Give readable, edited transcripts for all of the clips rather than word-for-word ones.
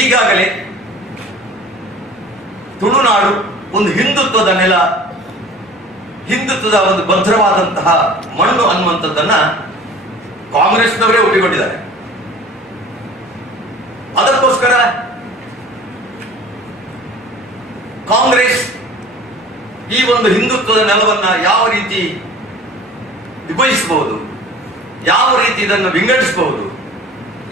ಈಗಾಗಲೇ ತುಳುನಾಡು ಒಂದು ಹಿಂದುತ್ವದ ನೆಲ, ಹಿಂದುತ್ವದ ಒಂದು ಭದ್ರವಾದಂತಹ ಮಣ್ಣು ಅನ್ನುವಂಥದ್ದನ್ನ ಕಾಂಗ್ರೆಸ್ನವರೇ ಒಪ್ಪಿಕೊಂಡಿದ್ದಾರೆ. ಅದಕ್ಕೋಸ್ಕರ ಕಾಂಗ್ರೆಸ್ ಈ ಒಂದು ಹಿಂದುತ್ವದ ನೆಲವನ್ನ ಯಾವ ರೀತಿ ವಿಭಜಿಸಬಹುದು, ಯಾವ ರೀತಿ ಇದನ್ನು ವಿಂಗಡಿಸಬಹುದು,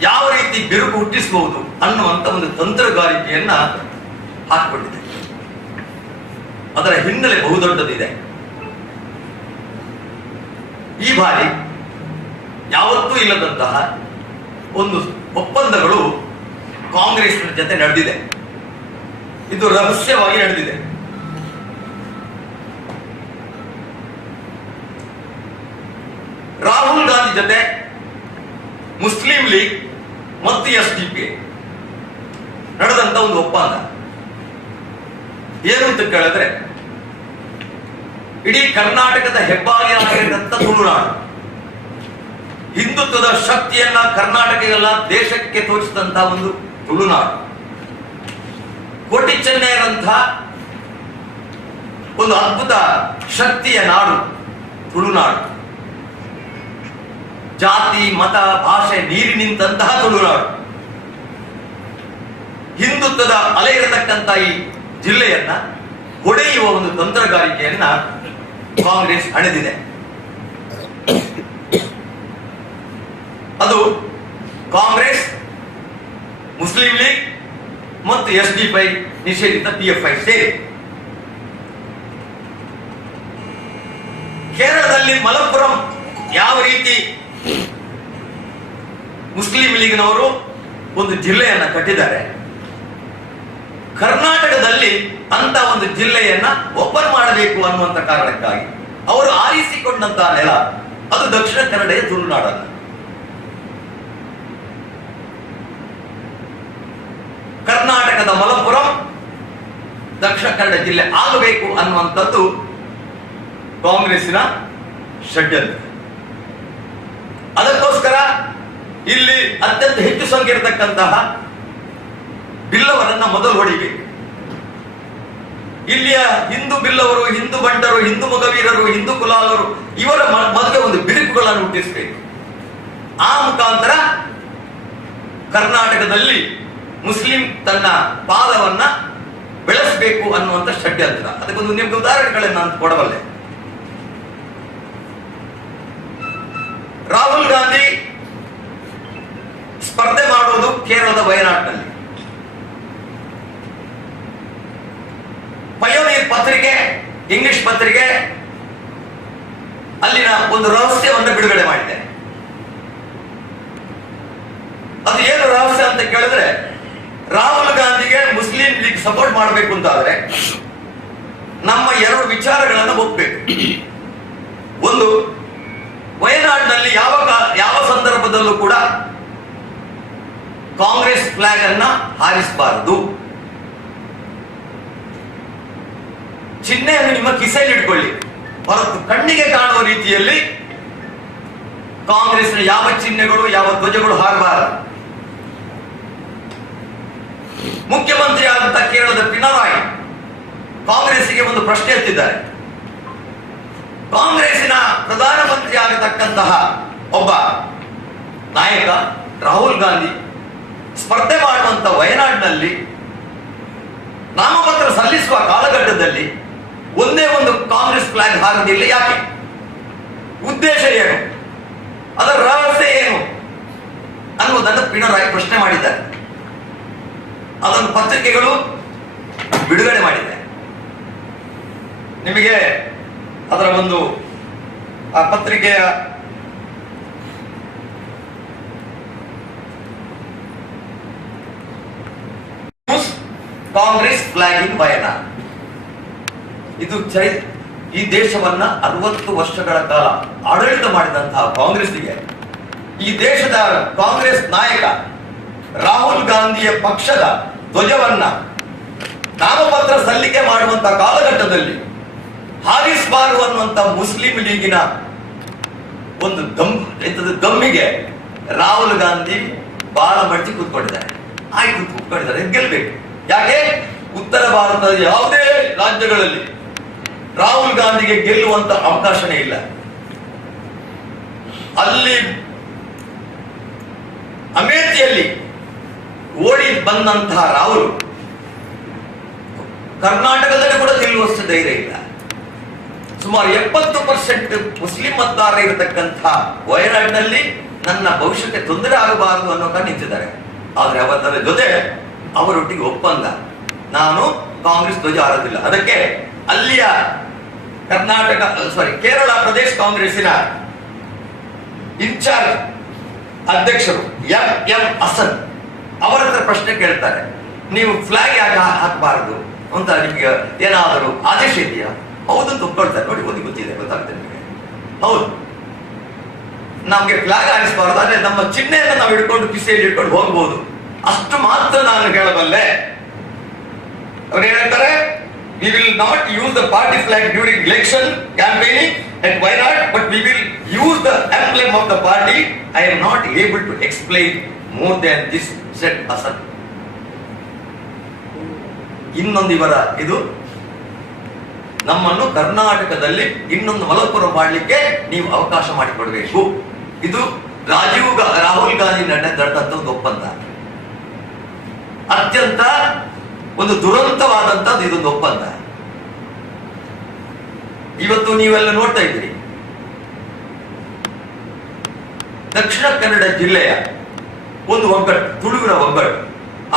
ಯಾವ ರೀತಿ ಬಿರುಕು ಹುಟ್ಟಿಸಬಹುದು ಅನ್ನುವಂತ ಒಂದು ತಂತ್ರಗಾರಿಕೆಯನ್ನ ಹಾಕಿಕೊಂಡಿದೆ. ಅದರ ಹಿನ್ನೆಲೆ ಬಹುದೊಡ್ಡದಿದೆ. ಈ ಬಾರಿ ಯಾವತ್ತೂ ಇಲ್ಲದಂತಹ ಒಂದು ಒಪ್ಪಂದಗಳು ಕಾಂಗ್ರೆಸ್ನ ಜೊತೆ ನಡೆದಿದೆ. ಇದು ರಹಸ್ಯವಾಗಿ ನಡೆದಿದೆ. ರಾಹುಲ್ ಗಾಂಧಿ ಜೊತೆ ಮುಸ್ಲಿಂ ಲೀಗ್ ಮತ್ತು SDP ನಡೆದಂತ ಒಂದು ಒಪ್ಪಂದ ಏನು ಅಂತ ಕೇಳಿದ್ರೆ, ಇಡೀ ಕರ್ನಾಟಕದ ಹೆಬ್ಬಾಗಿಯಾಗಿರುವಂತ ತುಳುನಾಡು, ಹಿಂದುತ್ವದ ಶಕ್ತಿಯನ್ನ ಕರ್ನಾಟಕವೆಲ್ಲ ದೇಶಕ್ಕೆ ತೋರಿಸಿದಂತಹ ಒಂದು ತುಳುನಾಡು, ಕೋಟಿ ಚೆನ್ನೈರಂತಹ ಒಂದು ಅದ್ಭುತ ಶಕ್ತಿಯ ನಾಡು ತುಳುನಾಡು, ಜಾತಿ ಮತ ಭಾಷೆ ನೀರಿ ನಿಂತಹ ತುಳುನಾಡು, ಹಿಂದುತ್ವದ ಅಲೆ ಇರತಕ್ಕಂತ ಈ ಜಿಲ್ಲೆಯನ್ನ ಹೊಡೆಯುವ ಒಂದು ತಂತ್ರಗಾರಿಕೆಯನ್ನ ಕಾಂಗ್ರೆಸ್ ಹಣೆದಿದೆ. ಅದು ಕಾಂಗ್ರೆಸ್, ಮುಸ್ಲಿಂ ಲೀಗ್ ಮತ್ತು SDP ನಿಷೇಧಿತ PFI ಸೇರಿ. ಕೇರಳದಲ್ಲಿ ಮಲಪ್ಪುರಂ ಯಾವ ರೀತಿ ಮುಸ್ಲಿಂ ಲೀಗ್ನವರು ಒಂದು ಜಿಲ್ಲೆಯನ್ನ ಕಟ್ಟಿದ್ದಾರೆ, ಕರ್ನಾಟಕದಲ್ಲಿ ಅಂತ ಒಂದು ಜಿಲ್ಲೆಯನ್ನ ಓಪನ್ ಮಾಡಬೇಕು ಅನ್ನುವಂತ ಕಾರಣಕ್ಕಾಗಿ ಅವರು ಆರಿಸಿಕೊಂಡಂತಹ ನೆಲ ಅದು ದಕ್ಷಿಣ ಕನ್ನಡ ತುಳುನಾಡಲ್ಲ. ಕರ್ನಾಟಕದ ಮಲಪ್ಪುರಂ ದಕ್ಷಿಣ ಕನ್ನಡ ಜಿಲ್ಲೆ ಆಗಬೇಕು ಅನ್ನುವಂಥದ್ದು ಕಾಂಗ್ರೆಸ್ಸಿನ ಷಡ್ಯಂತ್ರ. ಅದಕ್ಕೋಸ್ಕರ ಇಲ್ಲಿ ಅತ್ಯಂತ ಹೆಚ್ಚು ಸಂಖ್ಯೆ ಇರತಕ್ಕಂತಹ ಬಿಲ್ಲವರನ್ನ ಮೊದಲು ಹೊಡಿಬೇಕು. ಇಲ್ಲಿಯ ಹಿಂದೂ ಬಿಲ್ಲವರು, ಹಿಂದೂ ಬಂಟರು, ಹಿಂದೂ ಮೊಗವೀರರು, ಹಿಂದೂ ಕುಲಾಲರು ಇವರ ಮೊದಲೇ ಒಂದು ಬಿರುಕುಗಳನ್ನು ಹುಟ್ಟಿಸಬೇಕು. ಆ ಮುಖಾಂತರ ಕರ್ನಾಟಕದಲ್ಲಿ ಮುಸ್ಲಿಂ ತನ್ನ ಪಾದವನ್ನ ಬೆಳೆಸಬೇಕು ಅನ್ನುವಂಥ ಷಡ್ಯಂತ್ರ. ಅದಕ್ಕೊಂದು ನಿಮ್ಗೆ ಉದಾಹರಣೆಗಳನ್ನು ನಾನು ಕೊಡಬಲ್ಲೆ. ರಾಹುಲ್ ಗಾಂಧಿ ಸ್ಪರ್ಧೆ ಮಾಡುವುದು ಕೇರಳದ ವಯನಾಡ್ನಲ್ಲಿ. ಪಯೋನೀರ್ ಪತ್ರಿಕೆ, ಇಂಗ್ಲಿಷ್ ಪತ್ರಿಕೆ ಅಲ್ಲಿನ ಒಂದು ರಹಸ್ಯವನ್ನು ಬಿಡುಗಡೆ ಮಾಡಿದೆ. ಅದು ಏನು ರಹಸ್ಯ ಅಂತ ಕೇಳಿದ್ರೆ, ರಾಹುಲ್ ಗಾಂಧಿಗೆ ಮುಸ್ಲಿಂ ಲೀಗ್ ಸಪೋರ್ಟ್ ಮಾಡಬೇಕು ಅಂತಾದ್ರೆ ನಮ್ಮ ಎರಡು ವಿಚಾರಗಳನ್ನು ಒಪ್ಪಬೇಕು. ಒಂದು, ವಯನಾಡಿನಲ್ಲಿ ಯಾವ ಸಂದರ್ಭದಲ್ಲೂ ಕೂಡ ಕಾಂಗ್ರೆಸ್ ಫ್ಲಾಗ್ ಅನ್ನ ಹಾರಿಸಬಾರದು. ಚಿಹ್ನೆಯನ್ನು ನಿಮ್ಮ ಕಿಸೆಯಲ್ಲಿ ಇಟ್ಕೊಳ್ಳಿ, ಹೊರತು ಕಣ್ಣಿಗೆ ಕಾಣುವ ರೀತಿಯಲ್ಲಿ ಕಾಂಗ್ರೆಸ್ನ ಯಾವ ಚಿಹ್ನೆಗಳು ಯಾವ ಧ್ವಜಗಳು ಹಾರಬಾರದು. ಮುಖ್ಯಮಂತ್ರಿ ಆದಂತ ಕೇರಳದ ಪಿಣರಾಯಿ ಕಾಂಗ್ರೆಸ್ಸಿಗೆ ಒಂದು ಪ್ರಶ್ನೆ ಎತ್ತಿದ್ದಾರೆ. ಕಾಂಗ್ರೆಸ್ಸಿನ ಪ್ರಧಾನಮಂತ್ರಿ ಆಗತಕ್ಕಂತಹ ಒಬ್ಬ ನಾಯಕ ರಾಹುಲ್ ಗಾಂಧಿ ಸ್ಪರ್ಧೆ ಮಾಡುವಂತ ವಯನಾಡಿನಲ್ಲಿ ನಾಮಪತ್ರ ಸಲ್ಲಿಸುವ ಕಾಲಘಟ್ಟದಲ್ಲಿ ಒಂದೇ ಒಂದು ಕಾಂಗ್ರೆಸ್ ಫ್ಲಾಗ್ ಹಾರದಿಲ್ಲ, ಯಾಕೆ? ಉದ್ದೇಶ ಏನು? ಅದರ ರಹಸ್ಯ ಏನು ಅನ್ನುವುದನ್ನು ಪಿಣರಾಯಿ ಪ್ರಶ್ನೆ ಮಾಡಿದ್ದಾರೆ. ಅದನ್ನು ಪತ್ರಿಕೆಗಳು ಬಿಡುಗಡೆ ಮಾಡಿದೆ. ನಿಮಗೆ ಅದರ ಒಂದು ಆ ಪತ್ರಿಕೆಯ ಕಾಂಗ್ರೆಸ್ ಫ್ಲಾಗ್ ಇನ್ ವಯನಾಡ್. ಇದು ಈ ದೇಶವನ್ನ 60 ವರ್ಷಗಳ ಕಾಲ ಆಡಳಿತ ಮಾಡಿದಂತಹ ಕಾಂಗ್ರೆಸ್ಸಿಗೆ ಈ ದೇಶದ ಕಾಂಗ್ರೆಸ್ ನಾಯಕ ರಾಹುಲ್ ಗಾಂಧಿಯ ಪಕ್ಷದ ಧ್ವಜವನ್ನ ನಾಮಪತ್ರ ಸಲ್ಲಿಕೆ ಮಾಡುವಂತಹ ಕಾಲಘಟ್ಟದಲ್ಲಿ ಹಾರಿಸಬಾರದು ಅನ್ನುವಂತ ಮುಸ್ಲಿಂ ಲೀಗಿನ ಒಂದು ದಮ್ಮಿಗೆ ರಾಹುಲ್ ಗಾಂಧಿ ಬಾಲ ಮಡ್ಚಿ ಕೂತ್ಕೊಂಡಿದ್ದಾರೆ. ಆಯ್ತು ಒಪ್ಕೊಂಡಿದ್ದಾರೆ, ಗೆಲ್ಬೇಕು. ಯಾಕೆ? ಉತ್ತರ ಭಾರತದ ಯಾವುದೇ ರಾಜ್ಯಗಳಲ್ಲಿ ರಾಹುಲ್ ಗಾಂಧಿಗೆ ಗೆಲ್ಲುವಂತ ಅವಕಾಶನೇ ಇಲ್ಲ. ಅಲ್ಲಿ ಅಮೇಠಿಯಲ್ಲಿ ಓಡಿ ಬಂದಂತಹ ರಾಹುಲ್ ಕರ್ನಾಟಕದಲ್ಲಿ ಕೂಡ ಗೆಲ್ಲುವಷ್ಟು ಧೈರ್ಯ ಇಲ್ಲ. ಸುಮಾರು 70% ಮುಸ್ಲಿಂ ಮತದಾರ ಇರತಕ್ಕಂಥ ವಯನಾಡಿನಲ್ಲಿ ನನ್ನ ಭವಿಷ್ಯಕ್ಕೆ ತೊಂದರೆ ಆಗಬಾರದು ಅನ್ನೋ ಕಾರಣ ನಿಂತಿದ್ದಾರೆ. ಆದ್ರೆ ಅವರ ಜೊತೆ ಅವರೊಟ್ಟಿಗೆ ಒಪ್ಪಂದ, ನಾನು ಕಾಂಗ್ರೆಸ್ ಧ್ವಜ ಹಾರೋದಿಲ್ಲ. ಅದಕ್ಕೆ ಅಲ್ಲಿಯ ಕೇರಳ ಪ್ರದೇಶ ಕಾಂಗ್ರೆಸ್ಸಿನ ಇನ್ಚಾರ್ಜ್ ಅಧ್ಯಕ್ಷರು ಎಂ ಹಸನ್ ಅವರ ಹತ್ರ ಪ್ರಶ್ನೆ ಕೇಳ್ತಾರೆ, ನೀವು ಫ್ಲಾಗ್ ಯಾಕೆ ಹಾಕಬಾರದು ಅಂತ ನಿಮಗೆ ಏನಾದರೂ ಆದೇಶ ಇದೆಯಾ? ಹೌದು ಅಂತ ಒಪ್ಕೊಳ್ತಾರೆ. ನೋಡಿ, ಓದಿ ಗೊತ್ತಿದೆ, ಗೊತ್ತಾಗುತ್ತೆ ನಿಮಗೆ. ಹೌದು, ನಮ್ಗೆ ಫ್ಲಾಗ್ ಹಾರಿಸಬಾರದು, ಆದ್ರೆ ನಮ್ಮ ಚಿಹ್ನೆಯನ್ನು ನಾವು ಹಿಡ್ಕೊಂಡು ಕಿಸೆಯಲ್ಲಿ ಹಿಡ್ಕೊಂಡು ಹೋಗ್ಬೋದು, ಅಷ್ಟು ಮಾತ್ರ ನಾನು ಹೇಳಬಲ್ಲೆ. ಅವ್ರು ಹೇಳ್ತಾರೆ, we will not use the party flag during election campaigning at Wayanad, but we will use the emblem of the party. I am not able to explain more than this, said Hassan. ಇನ್ನೊಂದು ಇವರ ಇದು, ನಮ್ಮನ್ನು ಕರ್ನಾಟಕದಲ್ಲಿ ಇನ್ನೊಂದು ಮಲಪುರ ಮಾಡಲಿಕ್ಕೆ ನೀವು ಅವಕಾಶ ಮಾಡಿಕೊಡ್ಬೇಕು. ಇದು ರಾಹುಲ್ ಗಾಂಧಿ ನಡೆದಂತ ಒಂದು ಒಪ್ಪಂದ, ಅತ್ಯಂತ ಒಂದು ದುರಂತವಾದಂತದ್ದು ಇದೊಂದು ಒಪ್ಪಂದ. ಇವತ್ತು ನೀವೆಲ್ಲ ನೋಡ್ತಾ ಇದ್ದೀರಿ, ದಕ್ಷಿಣ ಕನ್ನಡ ಜಿಲ್ಲೆಯ ಒಂದು ಒಗ್ಗಟ್ಟು, ತುಳುವರ ಒಗ್ಗಟ್ಟು.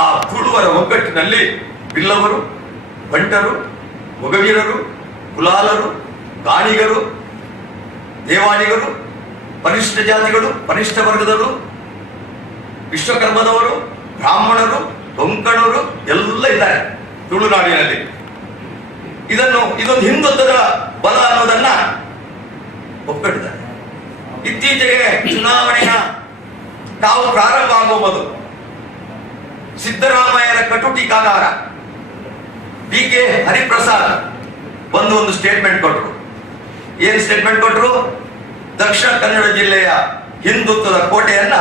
ಆ ತುಳುವರ ಒಗ್ಗಟ್ಟಿನಲ್ಲಿ ಬಿಲ್ಲವರು, ಬಂಟರು, ಮೊಗವೀರರು, ಕುಲಾಲರು, ಗಾಣಿಗರು, ದೇವಾಣಿಗರು, ಪರಿಶಿಷ್ಟ ಜಾತಿಗಳು, ಪರಿಶಿಷ್ಟ ವರ್ಗದವರು, ವಿಶ್ವಕರ್ಮದವರು, ಬ್ರಾಹ್ಮಣರು, ಕೊಂಕಣರು ಎಲ್ಲ ಇದ್ದಾರೆ ತುಳುನಾಡಿನಲ್ಲಿ. ಇದೊಂದು ಹಿಂದುತ್ವದ ಬಲ ಅನ್ನೋದನ್ನ ಒಪ್ಪಿಟ್ಟಿದ್ದಾರೆ. ಇತ್ತೀಚೆಗೆ ಚುನಾವಣೆಯ ತಾವು ಪ್ರಾರಂಭ ಆಗುವ ಮೊದಲು ಸಿದ್ದರಾಮಯ್ಯರ ಕಟುಟೀಕಾಗಾರ ಕೆ ಹರಿಪ್ರಸಾದ್ ಒಂದು ಸ್ಟೇಟ್ಮೆಂಟ್ ಕೊಟ್ಟರು. ಏನ್ ಸ್ಟೇಟ್ಮೆಂಟ್ ಕೊಟ್ಟರು? ದಕ್ಷಿಣ ಕನ್ನಡ ಜಿಲ್ಲೆಯ ಹಿಂದುತ್ವದ ಕೋಟೆಯನ್ನ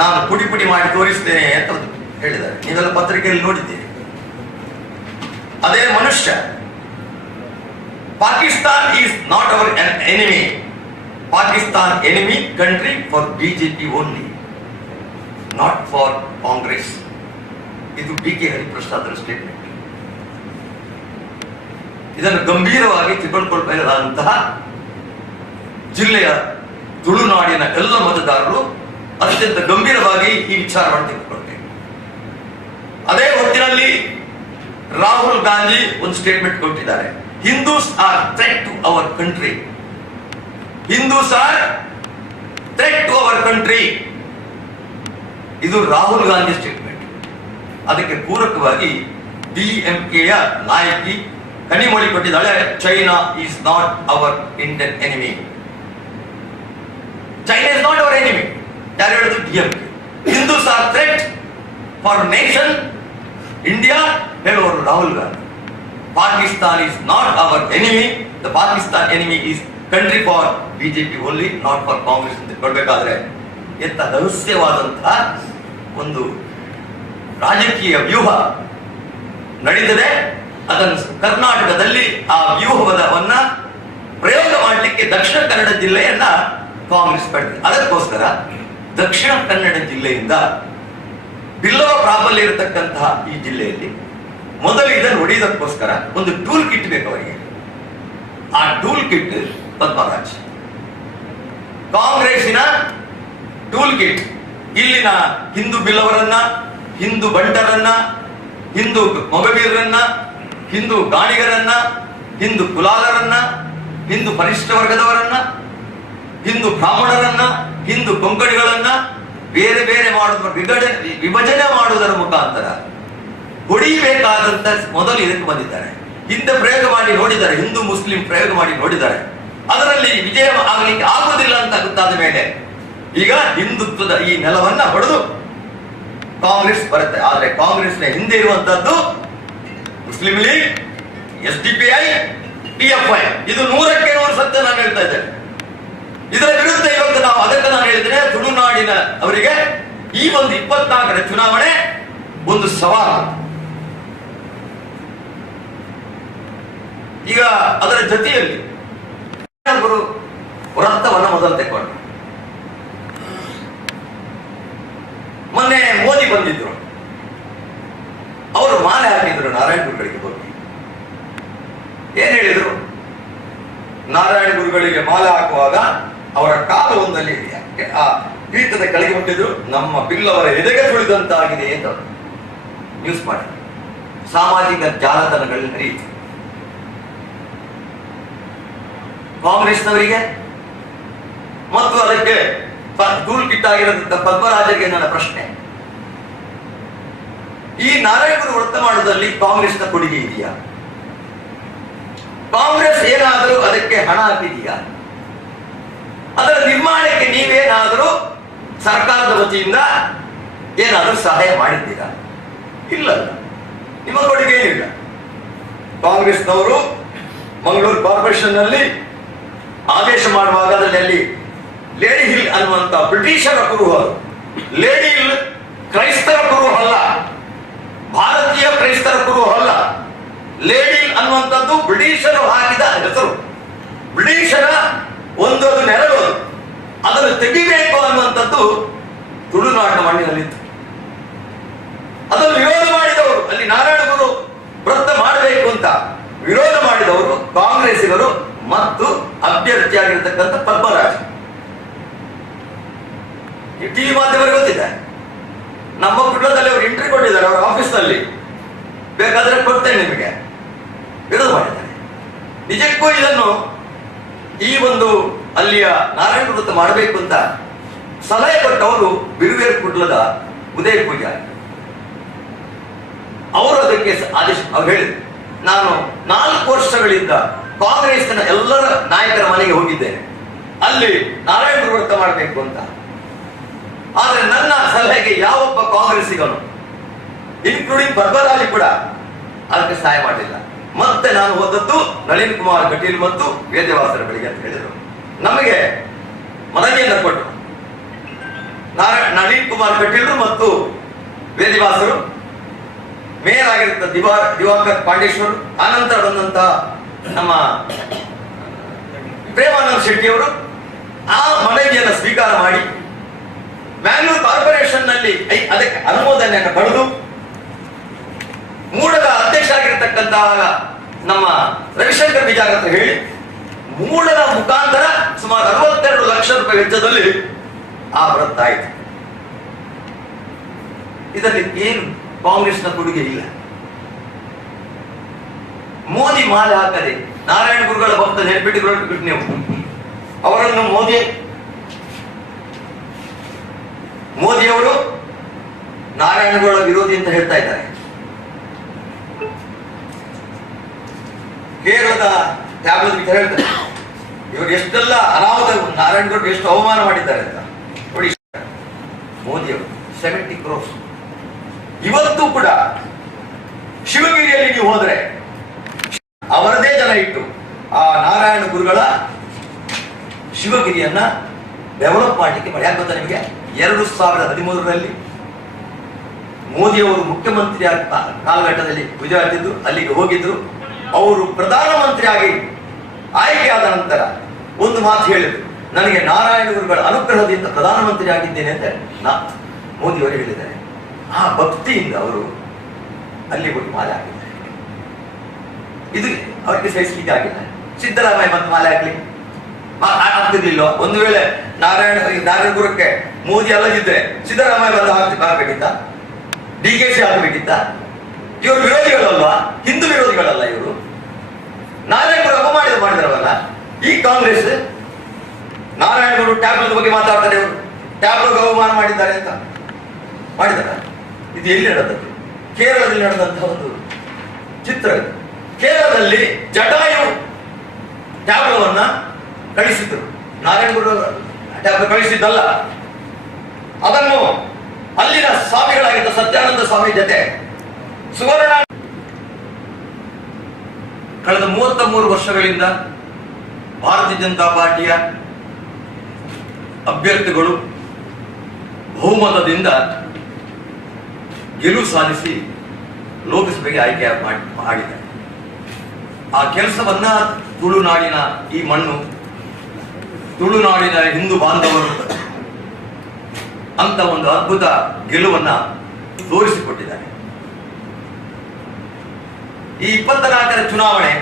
ನಾನು ಪುಡಿ ಮಾಡಿ ತೋರಿಸ್ತೇನೆ ಅಂತ ಹೇಳಿದ್ದಾರೆ. ನೀವೆಲ್ಲ ಪತ್ರಿಕೆಯಲ್ಲಿ ನೋಡಿದ್ದೀರಿ. ಅದೇ ಮನುಷ್ಯ, Pakistan is not our enemy, Pakistan enemy country for BJP only, not for Congress. ಇದು ಕೆ ಹರಿಪ್ರಸಾದ್ ಸ್ಟೇಟ್ಮೆಂಟ್. ಇದನ್ನು ಗಂಭೀರವಾಗಿ ತಿಳ್ಕೊಳ್ಬೇಕಾದಂತಹ ಜಿಲ್ಲೆಯ ತುಳುನಾಡಿನ ಎಲ್ಲ ಮತದಾರರು ಅತ್ಯಂತ ಗಂಭೀರವಾಗಿ ಈ ವಿಚಾರವನ್ನು ತಿಳ್ಕೊಳ್ಬೇಕು. ಅದೇ ಹೊತ್ತಿನಲ್ಲಿ ರಾಹುಲ್ ಗಾಂಧಿ ಒಂದು ಸ್ಟೇಟ್ಮೆಂಟ್ ಕೊಟ್ಟಿದ್ದಾರೆ, Hindus are threat to our country, Hindus are threat to our country. ಇದು ರಾಹುಲ್ ಗಾಂಧಿ ಸ್ಟೇಟ್ಮೆಂಟ್. ಅದಕ್ಕೆ ಪೂರಕವಾಗಿ ಡಿಎಂಕೆಯ ನಾಯಕಿ ಕನಿಮೊಳಿ ಕೊಟ್ಟಿದ್ದಾಳೆ, China is not our Indian enemy. China is not our enemy. ಯಾರು ಹೇಳಿದ್ರು? DMK. Hindus are threat for nation India ಹೇಳುವರು Rahul Gandhi. Pakistan is not our enemy, the Pakistan enemy is country for BJP only, not for Congress ಅಂತ ಕೊಡ್ಬೇಕಾದ್ರೆ ಎಂತ ರಹಸ್ಯವಾದಂತಹ ಒಂದು ರಾಜಕೀಯ ವ್ಯೂಹ ನಡೆದಿದೆ. ಅದನ್ನು ಕರ್ನಾಟಕದಲ್ಲಿ ಆ ವ್ಯೂಹವನ್ನ ಪ್ರಯೋಗ ಮಾಡಲಿಕ್ಕೆ ದಕ್ಷಿಣ ಕನ್ನಡ ಜಿಲ್ಲೆಯನ್ನ ಕಾಂಗ್ರೆಸ್ ಪಡೆದಿದೆ. ಅದಕ್ಕೋಸ್ಕರ ದಕ್ಷಿಣ ಕನ್ನಡ ಜಿಲ್ಲೆಯಿಂದ ಬಿಲ್ಲವ ಪ್ರಾಬಲ್ಯ ಇರತಕ್ಕಂತಹ ಈ ಜಿಲ್ಲೆಯಲ್ಲಿ ಮೊದಲು ಇದನ್ನು ಹೊಡೆಯುವುದಕ್ಕೋಸ್ಕರ ಒಂದು ಟೂಲ್ ಕಿಟ್ ಬೇಕು ಅವರಿಗೆ. ಆ ಟೂಲ್ ಕಿಟ್ ಪದ್ಮರಾಜ್, ಕಾಂಗ್ರೆಸ್ಸಿನ ಟೂಲ್ ಕಿಟ್. ಇಲ್ಲಿನ ಹಿಂದೂ ಬಿಲ್ಲವರನ್ನ, ಹಿಂದೂ ಬಂಟರನ್ನ, ಹಿಂದೂ ಮೊಗವೀರರನ್ನ, ಹಿಂದೂ ಗಾಣಿಗರನ್ನ, ಹಿಂದೂ ಕುಲಾಲರನ್ನ, ಹಿಂದೂ ಪರಿಶಿಷ್ಟ ವರ್ಗದವರನ್ನ, ಹಿಂದೂ ಬ್ರಾಹ್ಮಣರನ್ನ, ಹಿಂದೂ ಕೊಂಕಣಿಗಳನ್ನ ಬೇರೆ ಬೇರೆ ವಿಭಜನೆ ಮಾಡುವುದರ ಮುಖಾಂತರ ಹೊಡಿಬೇಕಾದಂತ ಮೊದಲು ಇದಕ್ಕೆ ಬಂದಿದ್ದಾರೆ. ಹಿಂದೆ ಪ್ರಯೋಗ ಮಾಡಿ ನೋಡಿದ್ದಾರೆ, ಹಿಂದೂ ಮುಸ್ಲಿಂ ಪ್ರಯೋಗ ಮಾಡಿ ನೋಡಿದ್ದಾರೆ. ಅದರಲ್ಲಿ ವಿಜಯ ಆಗಲಿಕ್ಕೆ ಆಗುವುದಿಲ್ಲ ಅಂತ ಗೊತ್ತಾದ ಮೇಲೆ ಈಗ ಹಿಂದುತ್ವದ ಈ ನೆಲವನ್ನ ಹೊಡೆದು ಕಾಂಗ್ರೆಸ್ ಬರುತ್ತೆ. ಆದ್ರೆ ಕಾಂಗ್ರೆಸ್ನ ಹಿಂದೆ ಇರುವಂತದ್ದು ಮುಸ್ಲಿಂ ಲೀಗ್, SDPI, PFI. ಇದು 100ಕ್ಕೆ 100 ಸತ್ಯ ನಾನು ಹೇಳ್ತಾ ಇದ್ದೇನೆ. ಇದರ ವಿರುದ್ಧ ಇವತ್ತು ನಾವು ಅದಕ್ಕೆ ನಾನು ಹೇಳಿದ್ರೆ ತುಳುನಾಡಿನ ಅವರಿಗೆ ಈ ಒಂದು 24ರ ಚುನಾವಣೆ ಒಂದು ಸವಾಲು. ಈಗ ಅದರ ಜೊತೆಯಲ್ಲಿ ಗುರು ವ್ರತವನ್ನು ಮೊದಲು ತೆಕ್ಕೊಂಡು, ಮೊನ್ನೆ ಮೋದಿ ಬಂದಿದ್ರು, ಅವರು ಮಾಲೆ ಹಾಕಿದ್ರು ನಾರಾಯಣ ಗುರುಗಳಿಗೆ ಹೋಗಿ. ಏನ್ ಹೇಳಿದ್ರು? ನಾರಾಯಣ ಗುರುಗಳಿಗೆ ಮಾಲೆ ಹಾಕುವಾಗ ಅವರ ಕಾಲು ಒಂದಲ್ಲಿ ಆ ಪೀಠದ ಕೆಳಗೆ ಮುಟ್ಟಿದ್ರು, ನಮ್ಮ ಬಿಲ್ಲವರ ಎದೆಗೆ ತುಳಿದಂತಾಗಿದೆ ಅಂತ ನ್ಯೂಸ್ ಮಾಡಿ ಸಾಮಾಜಿಕ ಜಾಲತಾಣಗಳಲ್ಲಿ ಹರಿಯಿತು. ಕಾಂಗ್ರೆಸ್ನವರಿಗೆ ಮತ್ತು ಅದಕ್ಕೆ ಟೂಲ್ ಕಿಟ್ ಆಗಿರತಕ್ಕ ಪದ್ಮರಾಜರಿಗೆ ನನ್ನ ಪ್ರಶ್ನೆ, ಈ ನಾರಾಯಣ ಗುರು ವ್ರತ ಮಾಡುವುದರಲ್ಲಿ ಕಾಂಗ್ರೆಸ್ನ ಕೊಡುಗೆ ಇದೆಯಾ? ಕಾಂಗ್ರೆಸ್ ಏನಾದರೂ ಅದಕ್ಕೆ ಹಣ ಹಾಕಿದೆಯಾ? ಅದರ ನಿರ್ಮಾಣಕ್ಕೆ ನೀವೇನಾದರೂ ಸರ್ಕಾರದ ವತಿಯಿಂದ ಏನಾದರೂ ಸಹಾಯ ಮಾಡಿದ್ದೀರಾ? ಇಲ್ಲ, ನಿಮ್ಮ ಕೊಡುಗೆ ಏನಿಲ್ಲ. ಕಾಂಗ್ರೆಸ್ನವರು ಮಂಗಳೂರು ಕಾರ್ಪೊರೇಷನ್ ನಲ್ಲಿ ಆದೇಶ ಮಾಡುವಾಗ ಅದರಲ್ಲಿ ಲೇಡಿ ಹಿಲ್ ಅನ್ನುವಂತ ಬ್ರಿಟಿಷರ ಕುರುಹು, ಲೇಡಿ ಹಿಲ್ ಕ್ರೈಸ್ತರ ಕುರುಹು ಅಲ್ಲ, ಭಾರತೀಯ ಕ್ರೈಸ್ತರ ಕುರುಹು ಅಲ್ಲ. ಲೇಡಿ ಅನ್ನುವಂಥದ್ದು ಬ್ರಿಟಿಷರು ಹಾಕಿದ ಹೆಸರು, ಬ್ರಿಟಿಷರ ಒಂದು ನೆರಳು, ಅದನ್ನು ತೆಗಿಬೇಕು ಅನ್ನುವಂಥದ್ದು ತುಳುನಾಡಿನ ಮಣ್ಣಿನಲ್ಲಿತ್ತು. ಅದನ್ನು ವಿರೋಧ ಮಾಡಿದವರು, ಅಲ್ಲಿ ನಾರಾಯಣ ಗುರು ವ್ರತ ಮಾಡಬೇಕು ಅಂತ ವಿರೋಧ ಮಾಡಿದವರು ಕಾಂಗ್ರೆಸ್ಸಿಗರು ಮತ್ತು ಅಭ್ಯರ್ಥಿಯಾಗಿರ್ತಕ್ಕಂಥ ಪದ್ಮರಾಜ್. ಈ ಟಿವಿ ಮಾಧ್ಯಮರಿಗೆ ಗೊತ್ತಿದೆ, ನಮ್ಮ ಕುಟುಂಬದಲ್ಲಿ ಅವರು ಎಂಟ್ರಿ ಕೊಟ್ಟಿದ್ದಾರೆ ಅವರ ಆಫೀಸ್ನಲ್ಲಿ, ಬೇಕಾದ್ರೆ ಕೊಡ್ತೇನೆ ನಿಮಗೆ, ವಿರೋಧ ಮಾಡಿದ್ದಾರೆ. ನಿಜಕ್ಕೂ ಇದನ್ನು ಈ ಒಂದು ಅಲ್ಲಿಯ ನಾರಾಯಣ ವ್ರತ ಮಾಡಬೇಕು ಅಂತ ಸಲಹೆ ಕೊಟ್ಟವರು ಬಿರುವೇರು ಕುಟ್ಲದ ಉದಯ ಪೂಜಾರಿ. ಅವರು ಅದಕ್ಕೆ ಆದೇಶ, ಅವ್ರು ಹೇಳಿದ್ರು, ನಾನು 4 ವರ್ಷಗಳಿಂದ ಕಾಂಗ್ರೆಸ್ನ ಎಲ್ಲರ ನಾಯಕರ ಮನೆಗೆ ಹೋಗಿದ್ದೇನೆ, ಅಲ್ಲಿ ನಾರಾಯಣ ಗುರು ವ್ರತ ಮಾಡಬೇಕು ಅಂತ. ಆದ್ರೆ ನನ್ನ ಸಲಹೆಗೆ ಯಾವೊಬ್ಬ ಕಾಂಗ್ರೆಸ್ಸಿಗನು ಇನ್ಕ್ಲೂಡಿಂಗ್ ಪದ್ಮರಾಜ್ ಕೂಡ ಅದಕ್ಕೆ ಸಹಾಯ ಮಾಡಲಿಲ್ಲ. ಮತ್ತೆ ನಾನು ಹೋದದ್ದು ನಳಿನ್ ಕುಮಾರ್ ಕಟೀಲ್ ಮತ್ತು ವೇದವಾಸರ ಬಳಿಗೆ ಅಂತ ಹೇಳಿದರು. ನಮಗೆ ಮನವಿಯನ್ನು ಕೊಟ್ಟರು ನಳಿನ್ ಕುಮಾರ್ ಕಟೀಲ್ರು ಮತ್ತು ವೇದವಾಸರು, ಮೇಯರ್ ಆಗಿರುತ್ತ ದಿವಾಕರ್ ಪಾಂಡೇಶ್ವರ್, ಆನಂತರ ಬಂದಂತಹ ನಮ್ಮ ಪ್ರೇಮಾನಂದ ಶೆಟ್ಟಿ ಅವರು ಆ ಮನವಿಯನ್ನು ಸ್ವೀಕಾರ ಮಾಡಿ ಬ್ಯಾಂಗ್ಳೂರು ಕಾರ್ಪೊರೇಷನ್ ನಲ್ಲಿ ಅದಕ್ಕೆ ಅನುಮೋದನೆಯನ್ನು ಪಡೆದು ಮೂಡದ ಅಧ್ಯಕ್ಷ ಆಗಿರತಕ್ಕಂತಹ ನಮ್ಮ ರವಿಶಂಕರ್ ಬಿಜಾರ್ ಅಂತ ಹೇಳಿ ಮೂಡದ ಮುಖಾಂತರ ಸುಮಾರು 62 ಲಕ್ಷ ರೂಪಾಯಿ ವೆಚ್ಚದಲ್ಲಿ ಆ ವ್ರತ ಆಯಿತು. ಇದರಲ್ಲಿ ಏನು ಕಾಂಗ್ರೆಸ್ನ ಕೊಡುಗೆ ಇಲ್ಲ. ಮೋದಿ ಮಾಲೆ ಹಾಕದೆ ನಾರಾಯಣ ಗುರುಗಳ ಭಕ್ತ ನೆನಪಿಟ್ಟುಕೊಳ್ಳಿ ನೀವು, ಅವರನ್ನು ಮೋದಿಯವರು ನಾರಾಯಣಗಳ ವಿರೋಧಿ ಅಂತ ಹೇಳ್ತಾ ಇದ್ದಾರೆ. ಕೇರಳದ ಟ್ಯಾಬ್ಲೆಟ್ ಹೇಳ್ತಾರೆ ಇವರು ಎಷ್ಟೆಲ್ಲ ಅನಾಹುತ, ನಾರಾಯಣಗೌಡರು ಎಷ್ಟು ಅವಮಾನ ಮಾಡಿದ್ದಾರೆ ಅಂತ ನೋಡಿ. ಮೋದಿಯವರು 70 crores. ಇವತ್ತು ಕೂಡ ಶಿವಗಿರಿಯಲ್ಲಿ ನೀವು ಹೋದ್ರೆ ಅವರದೇ ಜನ ಇಟ್ಟು ಆ ನಾರಾಯಣ ಗುರುಗಳ ಶಿವಗಿರಿಯನ್ನ ಡೆವಲಪ್ ಮಾಡಲಿಕ್ಕೆ ಮಾಡಿ. ಯಾಕೆ ಗೊತ್ತಾ ನಿಮಗೆ? 2013ರಲ್ಲಿ ಮೋದಿಯವರು ಮುಖ್ಯಮಂತ್ರಿ ಕಾಲಘಟ್ಟದಲ್ಲಿ ಗುಜರಾತಿದ್ದು, ಅಲ್ಲಿಗೆ ಹೋಗಿದ್ರು. ಅವರು ಪ್ರಧಾನಮಂತ್ರಿ ಆಗಿ ಆಯ್ಕೆಯಾದ ನಂತರ ಒಂದು ಮಾತು ಹೇಳಿದ್ರು, ನನಗೆ ನಾರಾಯಣ ಗುರುಗಳ ಅನುಗ್ರಹದಿಂದ ಪ್ರಧಾನಮಂತ್ರಿ ಆಗಿದ್ದೇನೆ ಅಂತ ಮೋದಿಯವರು ಹೇಳಿದ್ದಾರೆ. ಆ ಭಕ್ತಿಯಿಂದ ಅವರು ಅಲ್ಲಿ ಹೋಗಿ ಮಾಲೆ ಹಾಕಿದ್ದಾರೆ. ಇದು ಅವರಿಗೆ ಸಹಿಸಲಿಕ್ಕೆ ಆಗಿಲ್ಲ. ಸಿದ್ದರಾಮಯ್ಯ ಮತ್ತೆ ಮಾಲೆ ಹಾಕ್ಲಿ ಆಗ್ತಿರ್ಲಿಲ್ಲ. ಒಂದು ವೇಳೆ ನಾರಾಯಣ ಗುರುಕ್ಕೆ ಮೋದಿ ಅಲ್ಲದಿದ್ರೆ ಸಿದ್ದರಾಮಯ್ಯ ಬಂದು ಹಾಕಬೇಕಿತ್ತ, DKC ಹಾಕಬೇಕಿತ್ತ? ಇವರು ವಿರೋಧಿಗಳಲ್ವಾ? ಹಿಂದೂ ವಿರೋಧಿಗಳಲ್ಲ ಇವರು. ನಾರಾಯಣ ಗುರು ಅಪಮಾನ ಮಾಡಿದ್ರವಲ್ಲ ಈ ಕಾಂಗ್ರೆಸ್. ನಾರಾಯಣ ಗುರು ಟ್ಯಾಬ್ಲೆಟ್ ಬಗ್ಗೆ ಮಾತಾಡ್ತಾರೆ, ಇವರು ಟ್ಯಾಬ್ಲೆಟ್ ಅವಮಾನ ಮಾಡಿದ್ದಾರೆ ಅಂತ ಮಾಡಿದಾರ. ಇದು ಎಲ್ಲಿ ನಡೆದದ್ದು? ಕೇರಳದಲ್ಲಿ ನಡೆದಂತಹ ಒಂದು ಚಿತ್ರ. ಕೇರಳದಲ್ಲಿ ಜಟಾಯು ಟ್ಯಾಬ್ಲೆಟ್ವನ್ನ ಕಳಿಸಿದ್ರು, ನಾರಾಯಣ ಗುರು ಟ್ಯಾಬ್ಲೆಟ್ ಕಳಿಸಿದ್ದಲ್ಲ. ಅದನ್ನು ಅಲ್ಲಿನ ಸ್ವಾಮಿಗಳಾಗಿದ್ದ ಸತ್ಯಾನಂದ ಸ್ವಾಮಿ ಜೊತೆ ಸುವರ್ಣ ಕಳೆದ 33 ವರ್ಷಗಳಿಂದ ಭಾರತೀಯ ಜನತಾ ಪಾರ್ಟಿಯ ಅಭ್ಯರ್ಥಿಗಳು ಬಹುಮತದಿಂದ ಗೆಲುವು ಸಾಧಿಸಿ ಲೋಕಸಭೆಗೆ ಆಯ್ಕೆ ಮಾಡಿದ್ದಾರೆ. ಆ ಕೆಲಸವನ್ನ ತುಳುನಾಡಿನ ಈ ಮಣ್ಣು, ತುಳುನಾಡಿನ ಹಿಂದೂ ಬಾಂಧವರು ಅಂತ ಒಂದು ಅದ್ಭುತ ಗೆಲುವನ್ನ ತೋರಿಸಿಕೊಟ್ಟಿದ್ದಾರೆ. ಈ 24ರ ಚುನಾವಣೆ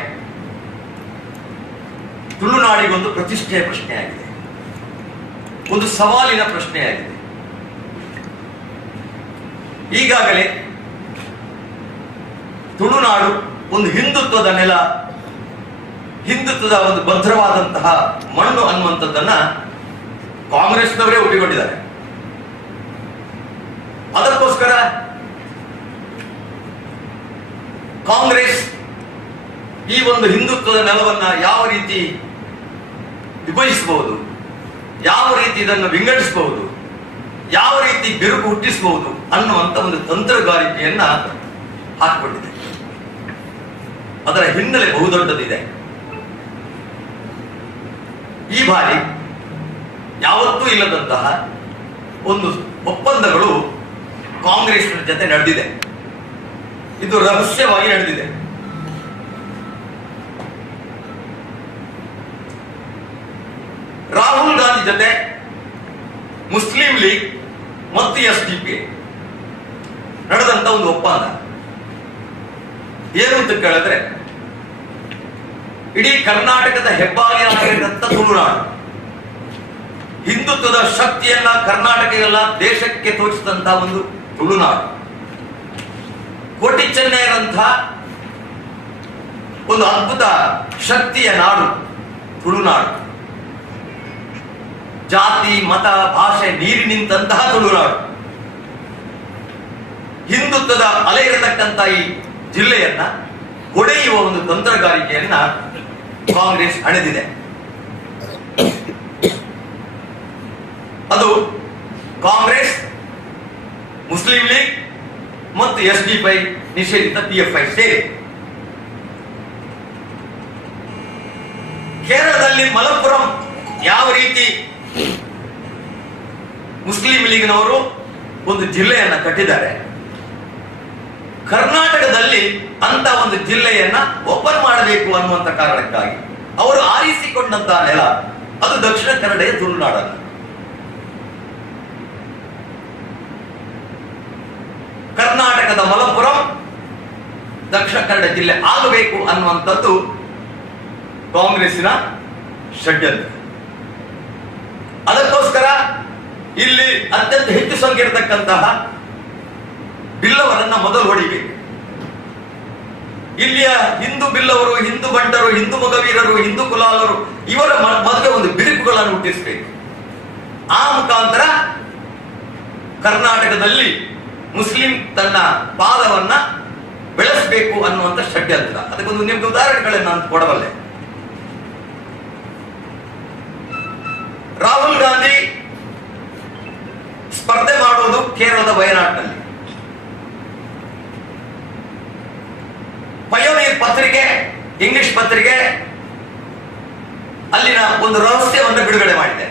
ತುಳುನಾಡಿಗೊಂದು ಪ್ರತಿಷ್ಠೆಯ ಪ್ರಶ್ನೆಯಾಗಿದೆ, ಒಂದು ಸವಾಲಿನ ಪ್ರಶ್ನೆಯಾಗಿದೆ. ಈಗಾಗಲೇ ತುಳುನಾಡು ಒಂದು ಹಿಂದುತ್ವದ ನೆಲ, ಹಿಂದುತ್ವದ ಒಂದು ಭದ್ರವಾದಂತಹ ಮಣ್ಣು ಅನ್ನುವಂಥದ್ದನ್ನ ಕಾಂಗ್ರೆಸ್ನವರೇ ಒಪ್ಪಿಕೊಂಡಿದ್ದಾರೆ. ಅದಕ್ಕೋಸ್ಕರ ಕಾಂಗ್ರೆಸ್ ಈ ಒಂದು ಹಿಂದುತ್ವದ ನೆಲವನ್ನ ಯಾವ ರೀತಿ ವಿಭಜಿಸಬಹುದು, ಯಾವ ರೀತಿ ಇದನ್ನು ವಿಂಗಡಿಸಬಹುದು, ಯಾವ ರೀತಿ ಬಿರುಕು ಹುಟ್ಟಿಸಬಹುದು ಅನ್ನುವಂತ ಒಂದು ತಂತ್ರಗಾರಿಕೆಯನ್ನ ಹಾಕಿಕೊಂಡಿದೆ. ಅದರ ಹಿನ್ನೆಲೆ ಬಹುದೊಡ್ಡದಿದೆ. ಈ ಬಾರಿ ಯಾವತ್ತೂ ಇಲ್ಲದಂತಹ ಒಂದು ಒಪ್ಪಂದಗಳು ಕಾಂಗ್ರೆಸ್ ಜೊತೆ ನಡೆದಿದೆ. ಇದು ರಹಸ್ಯವಾಗಿ ನಡೆದಿದೆ. ರಾಹುಲ್ ಗಾಂಧಿ ಜೊತೆ ಮುಸ್ಲಿಂ ಲೀಗ್ ಮತ್ತು SDP ನಡೆದಂತ ಒಂದು ಒಪ್ಪಂದ ಏನು ಅಂತ ಕೇಳಿದ್ರೆ, ಇಡೀ ಕರ್ನಾಟಕದ ಹೆಬ್ಬಾಗಿಲಾಗಿರುವಂತ ತುಳುನಾಡು, ಹಿಂದುತ್ವದ ಶಕ್ತಿಯನ್ನ ಕರ್ನಾಟಕ ಎಲ್ಲ ದೇಶಕ್ಕೆ ತೋರಿಸಿದಂತ ಒಂದು ತುಳುನಾಡು, ಕೋಟಿ ಚೆನ್ನೈರಂಥ ಒಂದು ಅದ್ಭುತ ಶಕ್ತಿಯ ನಾಡು ತುಳುನಾಡು, ಜಾತಿ ಮತ ಭಾಷೆ ನೀರಿ ನಿಂತಹ ತುಳುನಾಡು, ಹಿಂದುತ್ವದ ಅಲೆ ಇರತಕ್ಕಂತ ಈ ಜಿಲ್ಲೆಯನ್ನ ಹೊಡೆಯುವ ಒಂದು ತಂತ್ರಗಾರಿಕೆಯನ್ನ ಕಾಂಗ್ರೆಸ್ ಹಣೆದಿದೆ. ಅದು ಕಾಂಗ್ರೆಸ್, ಮುಸ್ಲಿಂ ಲೀಗ್ ಮತ್ತು SDP ನಿಷೇಧಿತ PFI ಸೇರಿ. ಕೇರಳದಲ್ಲಿ ಮಲಪ್ಪುರಂ ಯಾವ ರೀತಿ ಮುಸ್ಲಿಂ ಲೀಗ್ನವರು ಒಂದು ಜಿಲ್ಲೆಯನ್ನ ಕಟ್ಟಿದ್ದಾರೆ, ಕರ್ನಾಟಕದಲ್ಲಿ ಅಂತ ಒಂದು ಜಿಲ್ಲೆಯನ್ನ ಓಪನ್ ಮಾಡಬೇಕು ಅನ್ನುವಂತ ಕಾರಣಕ್ಕಾಗಿ ಅವರು ಆರಿಸಿಕೊಂಡಂತಹ ನೆಲ ಅದು ದಕ್ಷಿಣ ಕನ್ನಡ ತುಳುನಾಡಲ್ಲ. ಕರ್ನಾಟಕದ ಮಲಪ್ಪುರಂ ದಕ್ಷಿಣ ಕನ್ನಡ ಜಿಲ್ಲೆ ಆಗಬೇಕು ಅನ್ನುವಂಥದ್ದು ಕಾಂಗ್ರೆಸ್ಸಿನ ಷಡ್ಯಂತ್ರ. ಅದಕ್ಕೋಸ್ಕರ ಇಲ್ಲಿ ಅತ್ಯಂತ ಹೆಚ್ಚು ಸಂಖ್ಯೆ ಇರತಕ್ಕಂತಹ ಬಿಲ್ಲವರನ್ನ ಮೊದಲು ಹೊಡಿಬೇಕು. ಇಲ್ಲಿಯ ಹಿಂದೂ ಬಿಲ್ಲವರು, ಹಿಂದೂ ಬಂಟರು, ಹಿಂದೂ ಮೊಗವೀರರು, ಹಿಂದೂ ಕುಲಾಲರು ಇವರ ಮಧ್ಯೆ ಒಂದು ಬಿರುಕುಗಳನ್ನು ಹುಟ್ಟಿಸಬೇಕು. ಆ ಮುಖಾಂತರ ಕರ್ನಾಟಕದಲ್ಲಿ ಮುಸ್ಲಿಂ ತನ್ನ ಪಾದವನ್ನ ಬೆಳೆಸಬೇಕು ಅನ್ನುವಂಥ ಷಡ್ಯಂತ್ರ. ಅದಕ್ಕೊಂದು ನಿಮ್ಗೆ ಉದಾಹರಣೆಗಳನ್ನು ನಾನು ಕೊಡಬಲ್ಲೆ. ರಾಹುಲ್ ಗಾಂಧಿ ಸ್ಪರ್ಧೆ ಮಾಡುವುದು ಕೇರಳದ ವಯನಾಡಿನಲ್ಲಿ. ಪಯೋನೀರ್ ಪತ್ರಿಕೆ, ಇಂಗ್ಲಿಷ್ ಪತ್ರಿಕೆ ಅಲ್ಲಿನ ಒಂದು ರಹಸ್ಯವನ್ನು ಬಿಡುಗಡೆ ಮಾಡಿದೆ.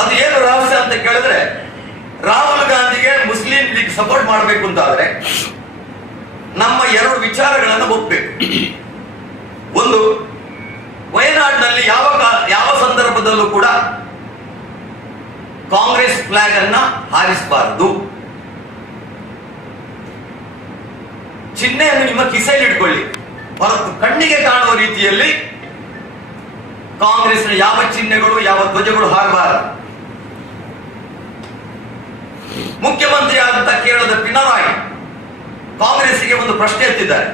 ಅದು ಏನು ರಹಸ್ಯ ಅಂತ ಕೇಳಿದ್ರೆ, ರಾಹುಲ್ ಗಾಂಧಿಗೆ ಮುಸ್ಲಿಂ ಲೀಗ್ ಸಪೋರ್ಟ್ ಮಾಡಬೇಕು ಅಂತಾದ್ರೆ ನಮ್ಮ ಎರಡು ವಿಚಾರಗಳನ್ನು ಒಪ್ಪಬೇಕು. ಒಂದು, ವಯನಾಡಿನಲ್ಲಿ ಯಾವ ಸಂದರ್ಭದಲ್ಲೂ ಕೂಡ ಕಾಂಗ್ರೆಸ್ ಫ್ಲಾಗ್ ಅನ್ನ ಹಾರಿಸಬಾರದು. ಚಿಹ್ನೆಯನ್ನು ನಿಮ್ಮ ಕಿಸೆಯಲ್ಲಿ ಇಟ್ಕೊಳ್ಳಿ, ಹೊರತು ಕಣ್ಣಿಗೆ ಕಾಣುವ ರೀತಿಯಲ್ಲಿ ಕಾಂಗ್ರೆಸ್ನ ಯಾವ ಚಿಹ್ನೆಗಳು ಯಾವ ಧ್ವಜಗಳು ಹಾರಬಾರದು. ಮುಖ್ಯಮಂತ್ರಿ ಆದಂತ ಕೇರಳದ ಪಿಣರಾಯಿ ಕಾಂಗ್ರೆಸ್ಸಿಗೆ ಒಂದು ಪ್ರಶ್ನೆ ಎತ್ತಿದ್ದಾರೆ.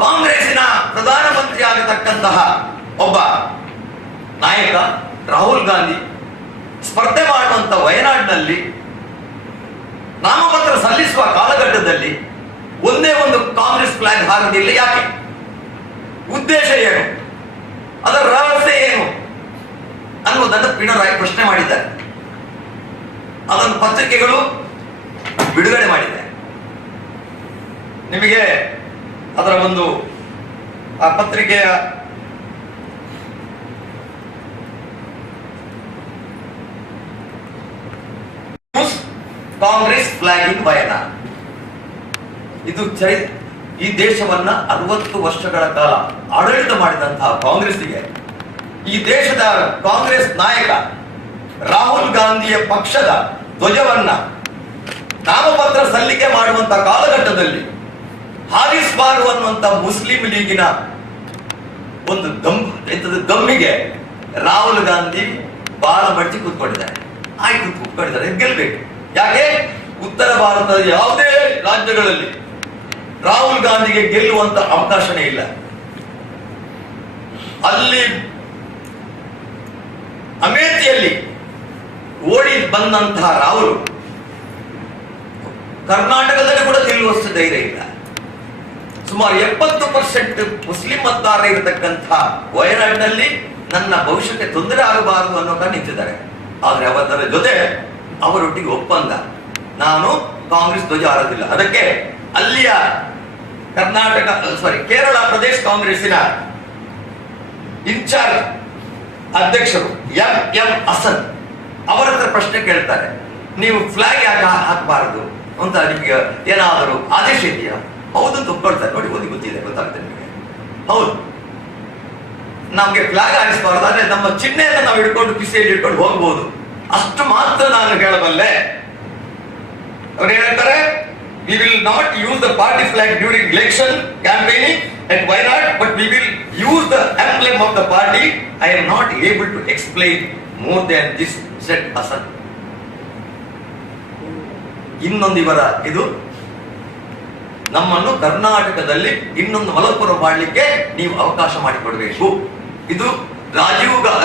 ಕಾಂಗ್ರೆಸ್ಸಿನ ಪ್ರಧಾನಮಂತ್ರಿ ಆಗಿರತಕ್ಕಂತಹ ಒಬ್ಬ ನಾಯಕ ರಾಹುಲ್ ಗಾಂಧಿ ಸ್ಪರ್ಧೆ ಮಾಡುವಂತ ವಯನಾಡಿನಲ್ಲಿ ನಾಮಪತ್ರ ಸಲ್ಲಿಸುವ ಕಾಲಘಟ್ಟದಲ್ಲಿ ಒಂದೇ ಒಂದು ಕಾಂಗ್ರೆಸ್ ಫ್ಲಾಗ್ ಹಾರದಿಲ್ಲ, ಯಾಕೆ? ಉದ್ದೇಶ ಏನು? ಅದರ ರಹಸ್ಯ ಏನು ಅನ್ನುವುದನ್ನು ಪಿಣರಾಯಿ ಪ್ರಶ್ನೆ ಮಾಡಿದ್ದಾರೆ. ಅದನ್ನು ಪತ್ರಿಕೆಗಳು ಬಿಡುಗಡೆ ಮಾಡಿದೆ. ನಿಮಗೆ ಅದರ ಒಂದು ಆ ಪತ್ರಿಕೆಯ ಕಾಂಗ್ರೆಸ್ ಫ್ಲಾಗ್ ಇನ್ ವಯನಾಡ್. ಇದು ಈ ದೇಶವನ್ನ 60 ವರ್ಷಗಳ ಕಾಲ ಆಡಳಿತ ಮಾಡಿದಂತಹ ಕಾಂಗ್ರೆಸ್ಗೆ, ಈ ದೇಶದ ಕಾಂಗ್ರೆಸ್ ನಾಯಕ ರಾಹುಲ್ ಗಾಂಧಿಯ ಪಕ್ಷದ ಧ್ವಜವನ್ನ ನಾಮಪತ್ರ ಸಲ್ಲಿಕೆ ಮಾಡುವಂತಹ ಕಾಲಘಟ್ಟದಲ್ಲಿ ಹಾರಿಸಬಾರದು ಅನ್ನುವಂತ ಮುಸ್ಲಿಂ ಲೀಗಿನ ಒಂದು ಗಮ್ಮಿಗೆ ರಾಹುಲ್ ಗಾಂಧಿ ಬಾಲ ಮಡಚಿ ಕೂತ್ಕೊಂಡಿದ್ದಾರೆ. ಆಯ್ತು, ಕೂತ್ಕೊಂಡಿದ್ದಾರೆ, ಗೆಲ್ಬೇಕು. ಯಾಕೆ? ಉತ್ತರ ಭಾರತದ ಯಾವುದೇ ರಾಜ್ಯಗಳಲ್ಲಿ ರಾಹುಲ್ ಗಾಂಧಿಗೆ ಗೆಲ್ಲುವಂತ ಅವಕಾಶನೇ ಇಲ್ಲ. ಅಲ್ಲಿ ಅಮೇಥಿಯಲ್ಲಿ ಓಡಿ ಬಂದಂತಹ ರಾಹುಲ್ ಕರ್ನಾಟಕದಲ್ಲಿ ಕೂಡ ಗೆಲ್ಲುವಷ್ಟು ಧೈರ್ಯ ಇಲ್ಲ. ಸುಮಾರು 70% ಮುಸ್ಲಿಂ ಮತದಾರ ಇರತಕ್ಕಂತಹ ವಯನಾಡಿನಲ್ಲಿ ನನ್ನ ಭವಿಷ್ಯಕ್ಕೆ ತೊಂದರೆ ಆಗಬಾರದು ಅನ್ನೋ ನಿಂತಿದ್ದಾರೆ. ಆದ್ರೆ ಅವರ ಜೊತೆ ಅವರೊಟ್ಟಿಗೆ ಒಪ್ಪಂದ, ನಾನು ಕಾಂಗ್ರೆಸ್ ಧ್ವಜ ಹಾರೋದಿಲ್ಲ. ಅದಕ್ಕೆ ಅಲ್ಲಿಯ ಕೇರಳ ಪ್ರದೇಶ ಕಾಂಗ್ರೆಸ್ಸಿನ ಇನ್ಚಾರ್ಜ್ ಅಧ್ಯಕ್ಷರು ಎಂ ಹಸನ್ ಅವರ ಹತ್ರ ಪ್ರಶ್ನೆ ಕೇಳ್ತಾರೆ, ನೀವು ಫ್ಲಾಗ್ ಯಾಕೆ ಹಾಕಬಾರದು ಅಂತ ಅದಕ್ಕೆ ಏನಾದರೂ ಆದೇಶ ಇದೆಯಾ? ಹೌದು ಅಂತ ಒಪ್ಕೊಳ್ತಾರೆ. ನೋಡಿ, ಓದಿ ಗೊತ್ತಿದೆ, ಗೊತ್ತಾಗುತ್ತೆ ನಿಮಗೆ. ಹೌದು, ನಮ್ಗೆ ಫ್ಲಾಗ್ ಹಾರಿಸಬಾರದು, ಆದ್ರೆ ನಮ್ಮ ಚಿಹ್ನೆಯನ್ನು ನಾವು ಹಿಡ್ಕೊಂಡು ಕಿಸೆಯಲ್ಲಿ ಹಿಡ್ಕೊಂಡು ಹೋಗ್ಬೋದು, ಅಷ್ಟು ಮಾತ್ರ ನಾನು ಹೇಳಬಲ್ಲೆ. ಅವ್ರು ಹೇಳ್ತಾರೆ, we will not use the party flag during election campaigning at Wayanad, but we will use the emblem of the party. I am not able to explain more than this, said Hassan. ಇನ್ನೊಂದು ಇವರ ಇದು, ನಮ್ಮನ್ನು ಕರ್ನಾಟಕದಲ್ಲಿ ಇನ್ನೊಂದು ಮಲಪುರ ಮಾಡಲಿಕ್ಕೆ ನೀವು ಅವಕಾಶ ಮಾಡಿಕೊಡ್ಬೇಕು. ಇದು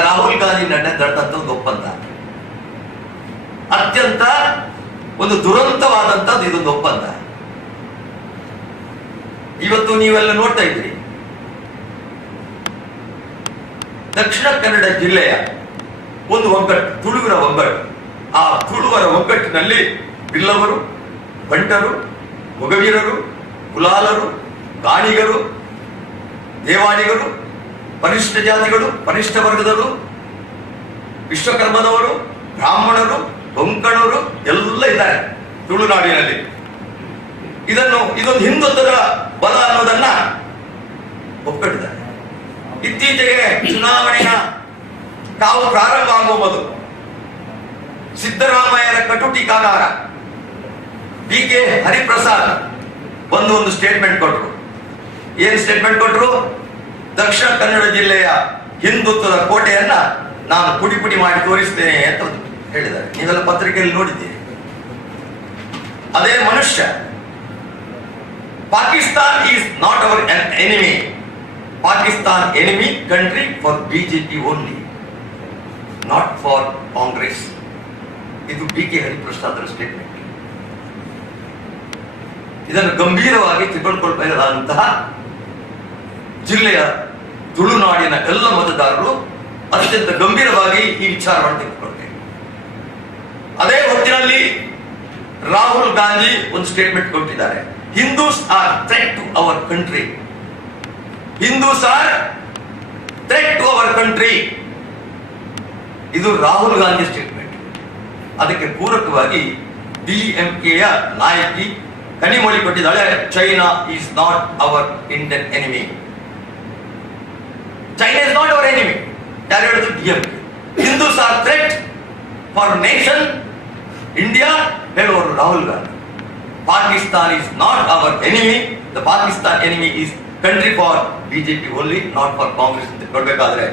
ರಾಹುಲ್ ಗಾಂಧಿ ನಡೆದಂತ ಒಂದು ಒಪ್ಪಂದ. ಅತ್ಯಂತ ಒಂದು ದುರಂತವಾದಂತದ್ದು ಇದೊಂದು ಒಪ್ಪಂದ. ಇವತ್ತು ನೀವೆಲ್ಲ ನೋಡ್ತಾ ಇದ್ದೀರಿ, ದಕ್ಷಿಣ ಕನ್ನಡ ಜಿಲ್ಲೆಯ ಒಂದು ಒಗ್ಗಟ್ಟು, ತುಳುವರ ಒಗ್ಗಟ್ಟು. ಆ ತುಳುವರ ಒಗ್ಗಟ್ಟಿನಲ್ಲಿ ಬಿಲ್ಲವರು, ಬಂಟರು, ಮೊಗವೀರರು, ಕುಲಾಲರು, ಗಾಣಿಗರು, ದೇವಾಡಿಗರು, ಪರಿಶಿಷ್ಟ ಜಾತಿಗಳು, ಪರಿಶಿಷ್ಟ ವರ್ಗದವರು, ವಿಶ್ವಕರ್ಮದವರು, ಬ್ರಾಹ್ಮಣರು, ಕೊಂಕಣರು ಎಲ್ಲ ಇದ್ದಾರೆ ತುಳುನಾಡಿನಲ್ಲಿ. ಇದೊಂದು ಹಿಂದುತ್ವದ ಬಲ ಅನ್ನೋದನ್ನ ಒಪ್ಪಿಟ್ಟಿದ್ದಾರೆ. ಇತ್ತೀಚೆಗೆ ಚುನಾವಣೆಯ ಕಾವು ಪ್ರಾರಂಭ ಆಗುವ ಮೊದಲು ಸಿದ್ದರಾಮಯ್ಯರ ಕಟುಟೀಕಾಗಾರ ಕೆ ಹರಿಪ್ರಸಾದ್ ಒಂದು ಸ್ಟೇಟ್ಮೆಂಟ್ ಕೊಟ್ಟರು. ಏನ್ ಸ್ಟೇಟ್ಮೆಂಟ್ ಕೊಟ್ಟರು? ದಕ್ಷಿಣ ಕನ್ನಡ ಜಿಲ್ಲೆಯ ಹಿಂದುತ್ವದ ಕೋಟೆಯನ್ನ ನಾನು ಪುಡಿ ಪುಡಿ ಮಾಡಿ ತೋರಿಸ್ತೇನೆ ಅಂತ ಹೇಳಿದ್ದಾರೆ. ನೀವೆಲ್ಲ ಪತ್ರಿಕೆಯಲ್ಲಿ ನೋಡಿದ್ದೀರಿ. ಅದೇ ಮನುಷ್ಯ, Pakistan is not our enemy, Pakistan enemy country for BJP only, not for Congress. ಇದು ಕೆ ಹರಿಪ್ರಸಾದ್ ಸ್ಟೇಟ್ಮೆಂಟ್. ಇದನ್ನು ಗಂಭೀರವಾಗಿ ತಿಳ್ಕೊಳ್ಬೇಕಾದಂತಹ ಜಿಲ್ಲೆಯ ತುಳುನಾಡಿನ ಎಲ್ಲ ಮತದಾರರು ಅತ್ಯಂತ ಗಂಭೀರವಾಗಿ ಈ ವಿಚಾರವನ್ನು ತೆಗೆದುಕೊಳ್ಬೇಕು. ಅದೇ ಹೊತ್ತಿನಲ್ಲಿ ರಾಹುಲ್ ಗಾಂಧಿ ಒಂದು ಸ್ಟೇಟ್ಮೆಂಟ್ ಕೊಟ್ಟಿದ್ದಾರೆ, Hindus are threat to our country, Hindus are threat to our country. ಇದು ರಾಹುಲ್ ಗಾಂಧಿ ಸ್ಟೇಟ್ಮೆಂಟ್. ಅದಕ್ಕೆ ಪೂರಕವಾಗಿ ಡಿಎಂಕೆಯ ನಾಯಕಿ ಕನಿಮೊಳಿ ಕೊಟ್ಟಿದ್ದಾಳೆ, China is not our Indian enemy. China is not our enemy. ಯಾರು ಹೇಳಿದ್ರು? DMK. Hindus are threat for nation India ಹೇಳುವರು Rahul Gandhi. Pakistan is not our enemy, the Pakistan enemy is country for BJP only, not for Congress ಅಂತ ಕೊಡ್ಬೇಕಾದ್ರೆ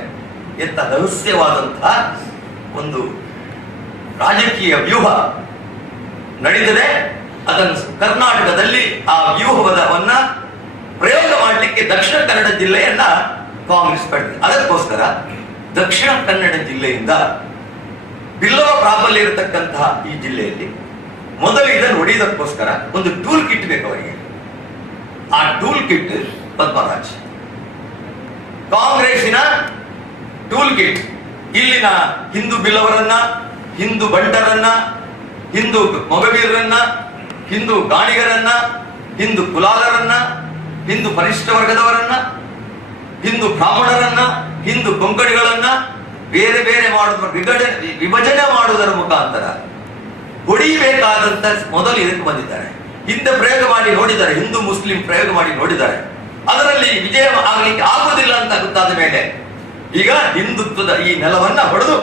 ಎಂತ ರಹಸ್ಯವಾದಂತಹ ಒಂದು ರಾಜಕೀಯ ವ್ಯೂಹ ನಡೆದಿದೆ. ಅದನ್ನು ಕರ್ನಾಟಕದಲ್ಲಿ ಆ ವ್ಯೂಹವನ್ನ ಪ್ರಯೋಗ ಮಾಡಲಿಕ್ಕೆ ದಕ್ಷಿಣ ಕನ್ನಡ ಜಿಲ್ಲೆಯನ್ನ ಕಾಂಗ್ರೆಸ್ ಪಡೆದಿದೆ. ಅದಕ್ಕೋಸ್ಕರ ದಕ್ಷಿಣ ಕನ್ನಡ ಜಿಲ್ಲೆಯಿಂದ ಬಿಲ್ಲವ ಪ್ರಾಬಲ್ಯ ಇರತಕ್ಕಂತಹ ಈ ಜಿಲ್ಲೆಯಲ್ಲಿ ಮೊದಲು ಇದನ್ನು ಹೊಡೆಯುವುದಕ್ಕೋಸ್ಕರ ಒಂದು ಟೂಲ್ ಕಿಟ್ ಬೇಕು ಅವರಿಗೆ. ಆ ಟೂಲ್ ಕಿಟ್ ಪದ್ಮರಾಜ್. ಕಾಂಗ್ರೆಸ್ಸಿನ ಟೂಲ್ ಕಿಟ್ ಇಲ್ಲಿನ ಹಿಂದೂ ಬಿಲ್ಲವರನ್ನ, ಹಿಂದೂ ಬಂಟರನ್ನ, ಹಿಂದೂ ಮೊಗವೀರರನ್ನ, ಹಿಂದೂ ಗಾಣಿಗರನ್ನ, ಹಿಂದೂ ಕುಲಾಲರನ್ನ, ಹಿಂದೂ ಪರಿಶಿಷ್ಟ ವರ್ಗದವರನ್ನ, ಹಿಂದೂ ಬ್ರಾಹ್ಮಣರನ್ನ, ಹಿಂದೂ ಕೊಂಕಣಿಗಳನ್ನ ಬೇರೆ ಬೇರೆ ಮಾಡುವುದರ ವಿಭಜನೆ ಮಾಡುವುದರ ಮುಖಾಂತರ ಹೊಡಿಬೇಕಾದಂತ ಮೊದಲು ಇದಕ್ಕೆ ಬಂದಿದ್ದಾರೆ. ಹಿಂದೆ ಪ್ರಯೋಗ ಮಾಡಿ ನೋಡಿದ್ದಾರೆ, ಹಿಂದೂ ಮುಸ್ಲಿಂ ಪ್ರಯೋಗ ಮಾಡಿ ನೋಡಿದ್ದಾರೆ. ಅದರಲ್ಲಿ ವಿಜಯ ಆಗಲಿಕ್ಕೆ ಆಗುವುದಿಲ್ಲ ಅಂತ ಗೊತ್ತಾದ ಮೇಲೆ ಈಗ ಹಿಂದುತ್ವದ ಈ ನೆಲವನ್ನ ಹೊಡೆದು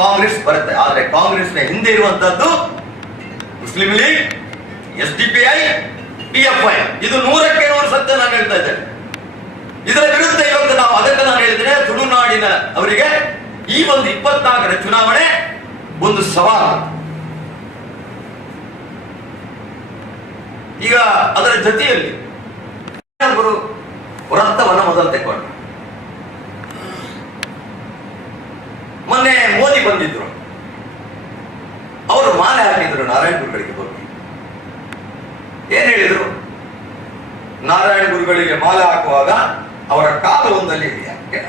ಕಾಂಗ್ರೆಸ್ ಬರುತ್ತೆ. ಆದ್ರೆ ಕಾಂಗ್ರೆಸ್ನ ಹಿಂದೆ ಇರುವಂತದ್ದು ಮುಸ್ಲಿಂ ಲೀಗ್, SDPI, PFI. ಇದು 100ಕ್ಕೆ 100 ಸತ್ಯ ನಾನು ಹೇಳ್ತಾ ಇದ್ದೇನೆ. ಇದರ ವಿರುದ್ಧ ಇವತ್ತು ನಾವು ಅದಕ್ಕೆ ನಾನು ಹೇಳಿದ್ರೆ ತುಳುನಾಡಿನ ಅವರಿಗೆ ಈ ಒಂದು 24ರ ಚುನಾವಣೆ ಒಂದು ಸವಾಲು. ಈಗ ಅದರ ಜೊತೆಯಲ್ಲಿ ಅವರು ವ್ರತವನ್ನ ಮೊದಲು ತೆಕ್ಕೊಂಡು ಮೊನ್ನೆ ಮೋದಿ ಬಂದಿದ್ರು, ಅವರು ಮಾಲೆ ಹಾಕಿದ್ರು ನಾರಾಯಣ ಗುರುಗಳಿಗೆ ಹೋಗಿ. ಏನ್ ಹೇಳಿದ್ರು? ನಾರಾಯಣ ಗುರುಗಳಿಗೆ ಮಾಲೆ ಹಾಕುವಾಗ ಅವರ ಕಾಲು ಒಂದಲ್ಲಿ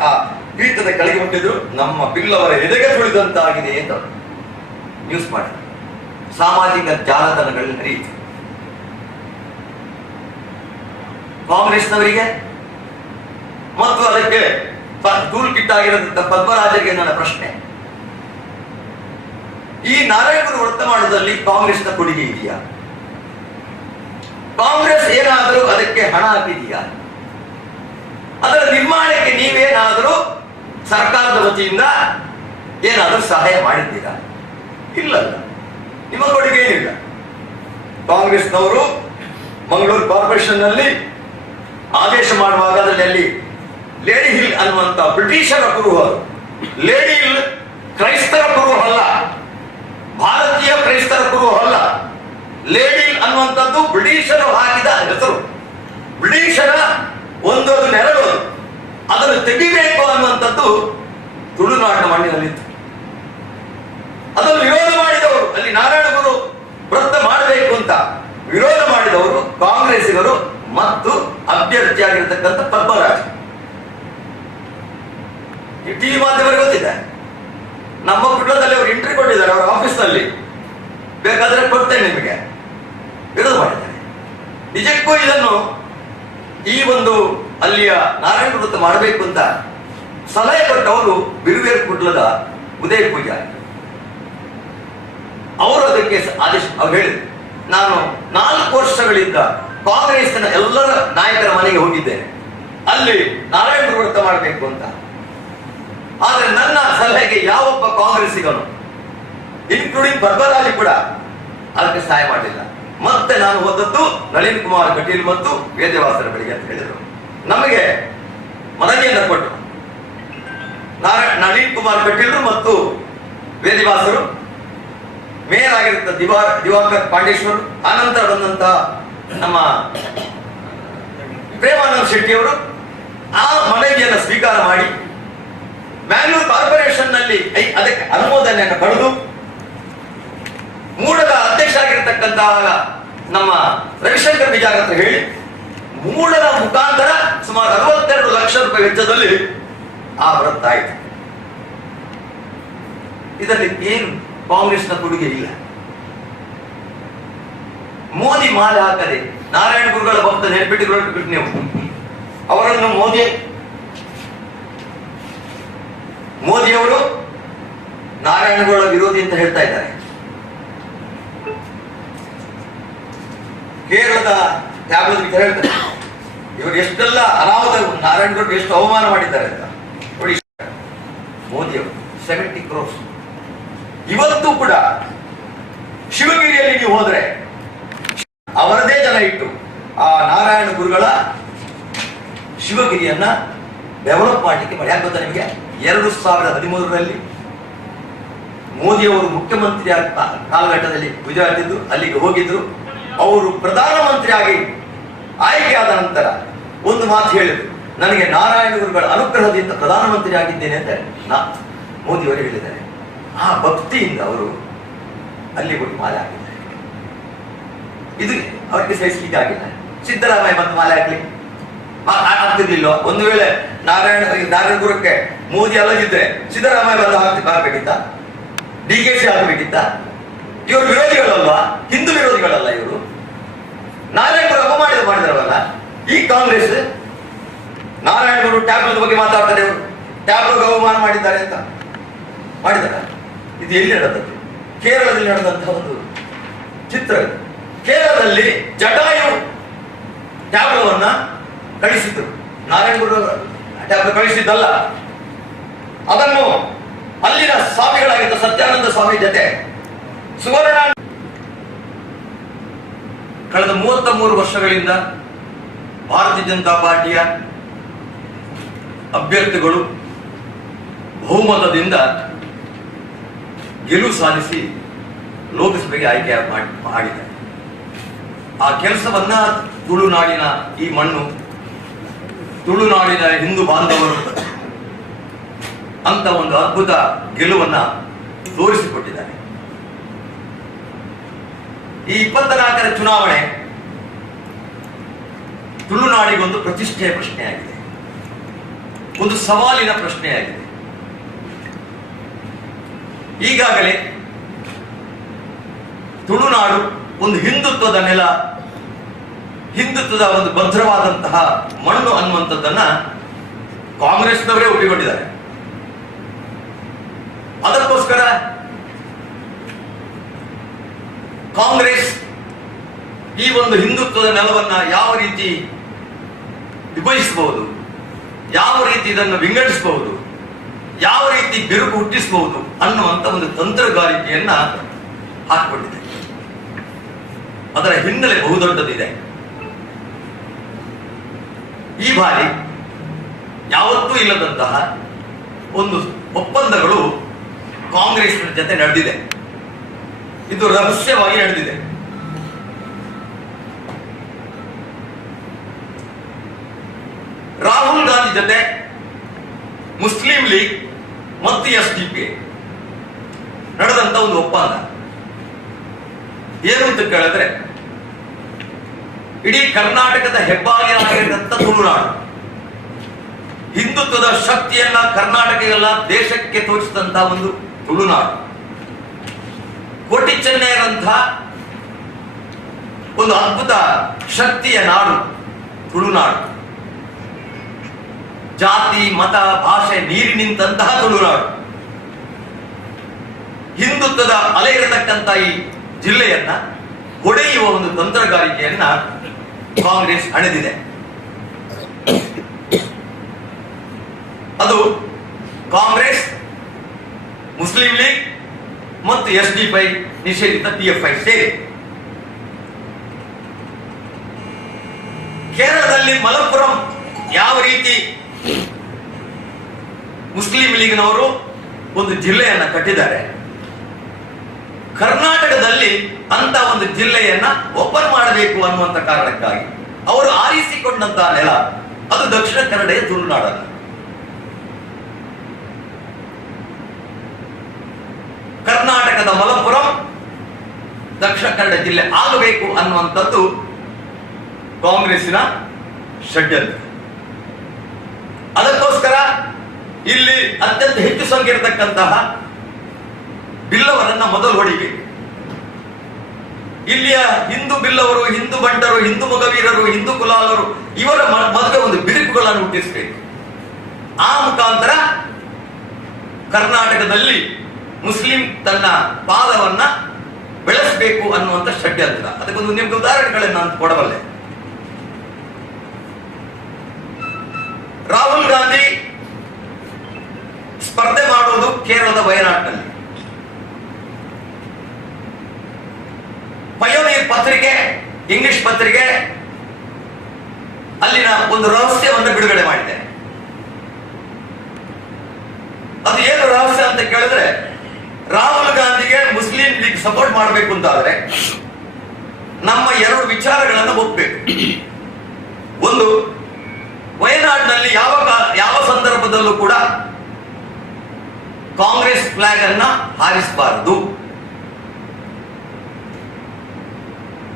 ಆ ಪೀಠದ ಕೆಳಗೆ ಮುಟ್ಟಿದ್ರು, ನಮ್ಮ ಬಿಲ್ಲವರ ಎದೆಗೆ ತುಳಿದಂತಾಗಿದೆ ಅಂತ ನ್ಯೂಸ್ ಮಾಡಿ ಸಾಮಾಜಿಕ ಜಾಲತಾಣಗಳಲ್ಲಿ ಹರಿಯಿತು. ಕಾಂಗ್ರೆಸ್ನವರಿಗೆ ಮತ್ತು ಅದಕ್ಕೆ ಟೂಲ್ ಕಿಟ್ ಆಗಿರತಕ್ಕ ಪದ್ಮರಾಜರಿಗೆ ನನ್ನ ಪ್ರಶ್ನೆ, ಈ ನಾರಾಯಣ ಗುರು ವ್ರತ ಮಾಡುವುದರಲ್ಲಿ ಕಾಂಗ್ರೆಸ್ನ ಕೊಡುಗೆ ಇದೆಯಾ? ಕಾಂಗ್ರೆಸ್ ಏನಾದರೂ ಅದಕ್ಕೆ ಹಣ ಹಾಕಿದೆಯಾ? ಅದರ ನಿರ್ಮಾಣಕ್ಕೆ ನೀವೇನಾದರೂ ಸರ್ಕಾರದ ವತಿಯಿಂದ ಏನಾದರೂ ಸಹಾಯ ಮಾಡಿದ್ದೀರಾ? ಇಲ್ಲಲ್ಲ, ನಿಮ್ಮ ಕೊಡುಗೆ ಏನಿಲ್ಲ. ಕಾಂಗ್ರೆಸ್ನವರು ಮಂಗಳೂರು ಕಾರ್ಪೊರೇಷನ್ ನಲ್ಲಿ ಆದೇಶ ಮಾಡುವಾಗ ಅದರಲ್ಲಿ ಲೇಡಿ ಹಿಲ್ ಅನ್ನುವಂತ ಬ್ರಿಟಿಷರ ಕುರುಹು, ಲೇಡಿ ಹಿಲ್ ಕ್ರೈಸ್ತರ ಕುರುಹು ಅಲ್ಲ, ಭಾರತೀಯ ಕ್ರೈಸ್ತರ ಕುರುಹು ಅಲ್ಲ. ಲೇಡಿ ಅನ್ನುವಂಥದ್ದು ಬ್ರಿಟಿಷರು ಹಾಕಿದ ಹೆಸರು, ಬ್ರಿಟಿಷರ ಒಂದು ನೆರಳು, ಅದನ್ನು ತೆಗಿಬೇಕು ಅನ್ನುವಂಥದ್ದು ತುಳುನಾಡಿನ ಮಣ್ಣಿನಲ್ಲಿತ್ತು. ಅದನ್ನು ವಿರೋಧ ಮಾಡಿದವರು, ಅಲ್ಲಿ ನಾರಾಯಣ ಗುರು ವ್ರತ ಮಾಡಬೇಕು ಅಂತ ವಿರೋಧ ಮಾಡಿದವರು ಕಾಂಗ್ರೆಸ್ಸಿಗರು ಮತ್ತು ಅಭ್ಯರ್ಥಿಯಾಗಿರ್ತಕ್ಕಂಥ ಪದ್ಮರಾಜ್. ಟಿವಿ ಮಾಧ್ಯಮರಿಗೆ ಗೊತ್ತಿದೆ, ನಮ್ಮ ಕುಟುಂಬದಲ್ಲಿ ಅವರು ಎಂಟ್ರಿ ಕೊಟ್ಟಿದ್ದಾರೆ ಅವರ ಆಫೀಸ್ನಲ್ಲಿ, ಬೇಕಾದ್ರೆ ಕೊಡ್ತೇನೆ ನಿಮಗೆ. ವಿರೋಧ ಮಾಡಿದ್ದಾರೆ. ನಿಜಕ್ಕೂ ಇದನ್ನು ಈ ಒಂದು ಅಲ್ಲಿಯ ನಾರಾಯಣ ವ್ರತ ಮಾಡಬೇಕು ಅಂತ ಸಲಹೆ ಕೊಟ್ಟವರು ಬಿರುವೇರು ಕುಡ್ಲದ ಉದಯ ಪೂಜಾರಿ. ಅವರು ಅದಕ್ಕೆ ಆದೇಶ ಅವ್ರು ಹೇಳಿದ್ರು, ನಾನು 4 ವರ್ಷಗಳಿಂದ ಕಾಂಗ್ರೆಸ್ನ ಎಲ್ಲರ ನಾಯಕರ ಮನೆಗೆ ಹೋಗಿದ್ದೇನೆ, ಅಲ್ಲಿ ನಾರಾಯಣ ವ್ರತ ಮಾಡಬೇಕು ಅಂತ. ಆದ್ರೆ ನನ್ನ ಸಲಹೆಗೆ ಯಾವೊಬ್ಬ ಕಾಂಗ್ರೆಸ್ಸಿಗನು ಇನ್ಕ್ಲೂಡಿಂಗ್ ಪದ್ಮರಾಜ್ ಕೂಡ ಅದಕ್ಕೆ ಸಹಾಯ ಮಾಡಲಿಲ್ಲ. ಮತ್ತೆ ನಾನು ಹೋದದ್ದು ನಳಿನ್ ಕುಮಾರ್ ಕಟೀಲ್ ಮತ್ತು ವೇದವಾಸರ ಬಳಿಗೆ ಅಂತ ಹೇಳಿದರು. ನಮಗೆ ಮನವಿಯನ್ನು ಕೊಟ್ಟರು ನಳಿನ್ ಕುಮಾರ್ ಕಟೀಲ್ರು ಮತ್ತು ವೇದವಾಸರು, ಮೇಯರ್ ಆಗಿರುತ್ತ ದಿವಾಕರ್ ಪಾಂಡೇಶ್ವರ್, ಆನಂತರ ಬಂದಂತಹ ನಮ್ಮ ಪ್ರೇಮಾನಂದ ಶೆಟ್ಟಿ ಅವರು ಆ ಮನವಿಯನ್ನು ಸ್ವೀಕಾರ ಮಾಡಿ ಬ್ಯಾಂಗ್ಳೂರು ಕಾರ್ಪೊರೇಷನ್ ನಲ್ಲಿ ಅದಕ್ಕೆ ಅನುಮೋದನೆಯನ್ನು ಪಡೆದು ಮೂಡದ ಅಧ್ಯಕ್ಷ ಆಗಿರತಕ್ಕಂತಹ ನಮ್ಮ ರವಿಶಂಕರ್ ಬಿಜಾರ್ ಹತ್ರ ಹೇಳಿ ಮೂಡದ ಮುಖಾಂತರ ಸುಮಾರು 62 ಲಕ್ಷ ರೂಪಾಯಿ ವೆಚ್ಚದಲ್ಲಿ ಆ ವ್ರತ ಆಯಿತು. ಇದರಲ್ಲಿ ಏನು ಕಾಂಗ್ರೆಸ್ನ ಕೊಡುಗೆ ಇಲ್ಲ. ಮೋದಿ ಮಾಲೆ ಹಾಕದೆ ನಾರಾಯಣ ಗುರುಗಳ ಭಕ್ತ ನೆನಪಿಟ್ಟುಕೊಳ್ಳಿ ನೀವು ಅವರನ್ನು ಮೋದಿಯವರು ನಾರಾಯಣಗಳ ವಿರೋಧಿ ಅಂತ ಹೇಳ್ತಾ ಇದ್ದಾರೆ. ಕೇರಳದ ಟ್ಯಾಬ್ಲೆಟ್ ಹೇಳ್ತಾರೆ ಇವರು ಎಷ್ಟೆಲ್ಲ ಅನಾಹುತ, ನಾರಾಯಣಗೌಡರು ಎಷ್ಟು ಅವಮಾನ ಮಾಡಿದ್ದಾರೆ ಅಂತ ನೋಡಿ. ಮೋದಿಯವರು 70 crores. ಇವತ್ತು ಕೂಡ ಶಿವಗಿರಿಯಲ್ಲಿ ನೀವು ಹೋದ್ರೆ ಅವರದೇ ಜನ ಇಟ್ಟು ಆ ನಾರಾಯಣ ಗುರುಗಳ ಶಿವಗಿರಿಯನ್ನ ಡೆವಲಪ್ ಮಾಡಲಿಕ್ಕೆ ಮಾಡಿ. ಯಾಕೆ ಗೊತ್ತಾ ನಿಮಗೆ? 2013ರಲ್ಲಿ ಮೋದಿಯವರು ಮುಖ್ಯಮಂತ್ರಿ ಕಾಲಘಟ್ಟದಲ್ಲಿ ಗುಜರಾತಿದ್ದು ಅಲ್ಲಿಗೆ ಹೋಗಿದ್ರು. ಅವರು ಪ್ರಧಾನಮಂತ್ರಿ ಆಗಿ ಆಯ್ಕೆಯಾದ ನಂತರ ಒಂದು ಮಾತು ಹೇಳಿದ್ರು, ನನಗೆ ನಾರಾಯಣ ಗುರುಗಳ ಅನುಗ್ರಹದಿಂದ ಪ್ರಧಾನಮಂತ್ರಿ ಆಗಿದ್ದೇನೆ ಅಂತ ಮೋದಿಯವರು ಹೇಳಿದ್ದಾರೆ. ಆ ಭಕ್ತಿಯಿಂದ ಅವರು ಅಲ್ಲಿ ಹೋಗಿ ಮಾಲೆ ಹಾಕಿದ್ದಾರೆ. ಇದು ಅವರಿಗೆ ಸಹಿಸಲಿಕ್ಕೆ ಆಗಿಲ್ಲ. ಸಿದ್ದರಾಮಯ್ಯ ಬಂದು ಮಾಲೆ ಹಾಕ್ಲಿ ಆಗ್ತಿರ್ಲಿಲ್ಲ. ಒಂದು ವೇಳೆ ನಾರಾಯಣ ಗುರುಕ್ಕೆ ಮೋದಿ ಅಲ್ಲದಿದ್ರೆ ಸಿದ್ದರಾಮಯ್ಯ ಬಂದು ಹಾಕಬೇಕಿತ್ತ, DKC ಆಗಬೇಕಿತ್ತ? ಇವರು ವಿರೋಧಿಗಳಲ್ವಾ? ಹಿಂದೂ ವಿರೋಧಿಗಳಲ್ಲ ಇವರು. ನಾರಾಯಣ ಗುರು ಅಪಮಾನ ಮಾಡಿದರವಲ್ಲ ಈ ಕಾಂಗ್ರೆಸ್. ನಾರಾಯಣ ಗುರು ಟ್ಯಾಬ್ಲೆಟ್ ಬಗ್ಗೆ ಮಾತಾಡ್ತಾರೆ, ಇವರು ಟ್ಯಾಬ್ಲೆಟ್ ಅವಮಾನ ಮಾಡಿದ್ದಾರೆ ಅಂತ ಮಾಡಿದಾರ. ಇದು ಎಲ್ಲಿ ನಡೆದದ್ದು? ಕೇರಳದಲ್ಲಿ ನಡೆದಂತಹ ಒಂದು ಚಿತ್ರ. ಕೇರಳದಲ್ಲಿ ಜಟಾಯು ಟ್ಯಾಬ್ಲವನ್ನ ಕಳಿಸಿದ್ರು. ನಾರಾಯಣ ಗುರು ಟ್ಯಾಬ್ಲ ಕಳಿಸಿದ್ದಲ್ಲ, ಅದನ್ನು ಅಲ್ಲಿನ ಸ್ವಾಮಿಗಳಾಗಿದ್ದ ಸತ್ಯಾನಂದ ಸ್ವಾಮಿ ಜೊತೆ ಸುವರ್ಣ ಕಳೆದ 33 ವರ್ಷಗಳಿಂದ ಭಾರತೀಯ ಜನತಾ ಪಾರ್ಟಿಯ ಅಭ್ಯರ್ಥಿಗಳು ಬಹುಮತದಿಂದ ಗೆಲುವು ಸಾಧಿಸಿ ಲೋಕಸಭೆಗೆ ಆಯ್ಕೆ ಮಾಡಿದ್ದಾರೆ. ಆ ಕೆಲಸವನ್ನ ತುಳುನಾಡಿನ ಈ ಮಣ್ಣು, ತುಳುನಾಡಿನ ಹಿಂದೂ ಬಾಂಧವರು ಅಂತ ಒಂದು ಅದ್ಭುತ ಗೆಲುವನ್ನ ತೋರಿಸಿಕೊಟ್ಟಿದ್ದಾರೆ. ಈ 24ರ ಚುನಾವಣೆ ತುಳುನಾಡಿಗೊಂದು ಪ್ರತಿಷ್ಠೆಯ ಪ್ರಶ್ನೆಯಾಗಿದೆ, ಒಂದು ಸವಾಲಿನ ಪ್ರಶ್ನೆಯಾಗಿದೆ. ಈಗಾಗಲೇ ತುಳುನಾಡು ಒಂದು ಹಿಂದುತ್ವದ ನೆಲ, ಹಿಂದುತ್ವದ ಒಂದು ಭದ್ರವಾದಂತಹ ಮಣ್ಣು ಅನ್ನುವಂಥದ್ದನ್ನ ಕಾಂಗ್ರೆಸ್ನವರೇ ಒಪ್ಪಿಕೊಂಡಿದ್ದಾರೆ. ಅದಕ್ಕೋಸ್ಕರ ಕಾಂಗ್ರೆಸ್ ಈ ಒಂದು ಹಿಂದುತ್ವದ ನೆಲವನ್ನ ಯಾವ ರೀತಿ ವಿಭಜಿಸಬಹುದು, ಯಾವ ರೀತಿ ಇದನ್ನು ವಿಂಗಡಿಸಬಹುದು, ಯಾವ ರೀತಿ ಬಿರುಕು ಹುಟ್ಟಿಸಬಹುದು ಅನ್ನುವಂತ ಒಂದು ತಂತ್ರಗಾರಿಕೆಯನ್ನ ಹಾಕಿಕೊಂಡಿದೆ. ಅದರ ಹಿನ್ನೆಲೆ ಬಹುದೊಡ್ಡದಿದೆ. ಈ ಬಾರಿ ಯಾವತ್ತೂ ಇಲ್ಲದಂತಹ ಒಂದು ಒಪ್ಪಂದಗಳು ಕಾಂಗ್ರೆಸ್ ಜೊತೆ ನಡೆದಿದೆ. ಇದು ರಹಸ್ಯವಾಗಿ ನಡೆದಿದೆ. ರಾಹುಲ್ ಗಾಂಧಿ ಜೊತೆ ಮುಸ್ಲಿಂ ಲೀಗ್ ಮತ್ತು SDP ನಡೆದಂತ ಒಂದು ಒಪ್ಪಂದ ಏನು ಅಂತ ಕೇಳಿದ್ರೆ, ಇಡೀ ಕರ್ನಾಟಕದ ಹೆಬ್ಬಾಗಿಲಾಗಿರುವಂತ ತುಳುನಾಡು, ಹಿಂದುತ್ವದ ಶಕ್ತಿಯನ್ನ ಕರ್ನಾಟಕ ಎಲ್ಲ ದೇಶಕ್ಕೆ ತೋರಿಸಿದಂತ ಒಂದು ತುಳುನಾಡು, ಕೋಟಿ ಚೆನ್ನೈರಂತಹ ಒಂದು ಅದ್ಭುತ ಶಕ್ತಿಯ ನಾಡು ತುಳುನಾಡು, ಜಾತಿ ಮತ ಭಾಷೆ ನೀರಿ ನಿಂತಹ ತುಳುನಾಡು, ಹಿಂದುತ್ವದ ಅಲೆ ಇರತಕ್ಕಂತ ಈ ಜಿಲ್ಲೆಯನ್ನ ಹೊಡೆಯುವ ಒಂದು ತಂತ್ರಗಾರಿಕೆಯನ್ನ ಕಾಂಗ್ರೆಸ್ ಹಣೆದಿದೆ. ಅದು ಕಾಂಗ್ರೆಸ್, ಮುಸ್ಲಿಂ ಲೀಗ್ ಮತ್ತು SDP ನಿಷೇಧಿತ PFI ಸೇರಿ. ಕೇರಳದಲ್ಲಿ ಮಲಪ್ಪುರಂ ಯಾವ ರೀತಿ ಮುಸ್ಲಿಂ ಲೀಗ್ನವರು ಒಂದು ಜಿಲ್ಲೆಯನ್ನ ಕಟ್ಟಿದ್ದಾರೆ, ಕರ್ನಾಟಕದಲ್ಲಿ ಅಂತ ಒಂದು ಜಿಲ್ಲೆಯನ್ನ ಓಪನ್ ಮಾಡಬೇಕು ಅನ್ನುವಂತ ಕಾರಣಕ್ಕಾಗಿ ಅವರು ಆರಿಸಿಕೊಂಡಂತಹ ನೆಲ ಅದು ದಕ್ಷಿಣ ಕನ್ನಡ ತುಳುನಾಡನ್ನು. ಕರ್ನಾಟಕದ ಮಲಪ್ಪುರಂ ದಕ್ಷಿಣ ಕನ್ನಡ ಜಿಲ್ಲೆ ಆಗಬೇಕು ಅನ್ನುವಂಥದ್ದು ಕಾಂಗ್ರೆಸ್ಸಿನ ಷಡ್ಯಂತ್ರ. ಅದಕ್ಕೋಸ್ಕರ ಇಲ್ಲಿ ಅತ್ಯಂತ ಹೆಚ್ಚು ಸಂಖ್ಯೆ ಇರತಕ್ಕಂತಹ ಬಿಲ್ಲವರನ್ನ ಮೊದಲು ಹೊಡಿಬೇಕು. ಇಲ್ಲಿಯ ಹಿಂದೂ ಬಿಲ್ಲವರು, ಹಿಂದೂ ಬಂಟರು, ಹಿಂದೂ ಮೊಗವೀರರು, ಹಿಂದೂ ಕುಲಾಲರು ಇವರ ಮದುವೆ ಒಂದು ಬಿರುಕುಗಳನ್ನು ಹುಟ್ಟಿಸಬೇಕು. ಆ ಮುಖಾಂತರ ಕರ್ನಾಟಕದಲ್ಲಿ ಮುಸ್ಲಿಂ ತನ್ನ ಪಾದವನ್ನ ಬೆಳೆಸಬೇಕು ಅನ್ನುವಂತ ಷಡ್ಯಂತ್ರ. ಅದಕ್ಕೊಂದು ನಿಮ್ಗೆ ಉದಾಹರಣೆಗಳನ್ನು ನಾನು ಕೊಡಬಲ್ಲೆ. ರಾಹುಲ್ ಗಾಂಧಿ ಸ್ಪರ್ಧೆ ಮಾಡುವುದು ಕೇರಳದ ವಯನಾಡಿನಲ್ಲಿ. ಪಯೋನೀರ್ ಪತ್ರಿಕೆ, ಇಂಗ್ಲಿಷ್ ಪತ್ರಿಕೆ ಅಲ್ಲಿನ ಒಂದು ರಹಸ್ಯವನ್ನು ಬಿಡುಗಡೆ ಮಾಡಿದೆ. ಅದು ಏನು ರಹಸ್ಯ ಅಂತ ಕೇಳಿದ್ರೆ, ರಾಹುಲ್ ಗಾಂಧಿಗೆ ಮುಸ್ಲಿಂ ಲೀಗ್ ಸಪೋರ್ಟ್ ಮಾಡಬೇಕು ಅಂತಾದ್ರೆ ನಮ್ಮ ಎರಡು ವಿಚಾರಗಳನ್ನು ಒಪ್ಪಬೇಕು. ಒಂದು, ವಯನಾಡಿನಲ್ಲಿ ಯಾವ ಸಂದರ್ಭದಲ್ಲೂ ಕೂಡ ಕಾಂಗ್ರೆಸ್ ಫ್ಲಾಗ್ ಅನ್ನ ಹಾರಿಸಬಾರದು.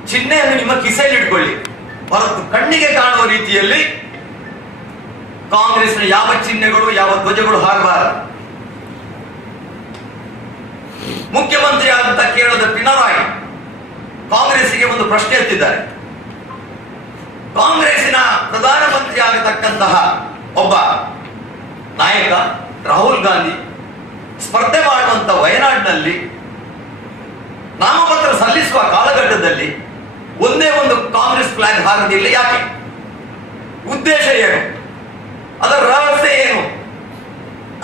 ಚಿಹ್ನೆಯನ್ನು ನಿಮ್ಮ ಕಿಸೆಯಲ್ಲಿ ಇಟ್ಕೊಳ್ಳಿ, ಹೊರತು ಕಣ್ಣಿಗೆ ಕಾಣುವ ರೀತಿಯಲ್ಲಿ ಕಾಂಗ್ರೆಸ್ನ ಯಾವ ಚಿಹ್ನೆಗಳು ಯಾವ ಧ್ವಜಗಳು ಹಾರಬಾರದು. ಮುಖ್ಯಮಂತ್ರಿ ಆದಂತ ಕೇರಳದ ಪಿಣರಾಯಿ ಕಾಂಗ್ರೆಸ್ಸಿಗೆ ಒಂದು ಪ್ರಶ್ನೆ ಎತ್ತಿದ್ದಾರೆ. ಕಾಂಗ್ರೆಸ್ಸಿನ ಪ್ರಧಾನಮಂತ್ರಿ ಆಗತಕ್ಕಂತಹ ಒಬ್ಬ ನಾಯಕ ರಾಹುಲ್ ಗಾಂಧಿ ಸ್ಪರ್ಧೆ ಮಾಡುವಂತ ವಯನಾಡಿನಲ್ಲಿ ನಾಮಪತ್ರ ಸಲ್ಲಿಸುವ ಕಾಲಘಟ್ಟದಲ್ಲಿ ಒಂದೇ ಒಂದು ಕಾಂಗ್ರೆಸ್ ಫ್ಲಾಗ್ ಹಾರದಿಲ್ಲ. ಯಾಕೆ? ಉದ್ದೇಶ ಏನು? ಅದರ ರಹಸ್ಯ ಏನು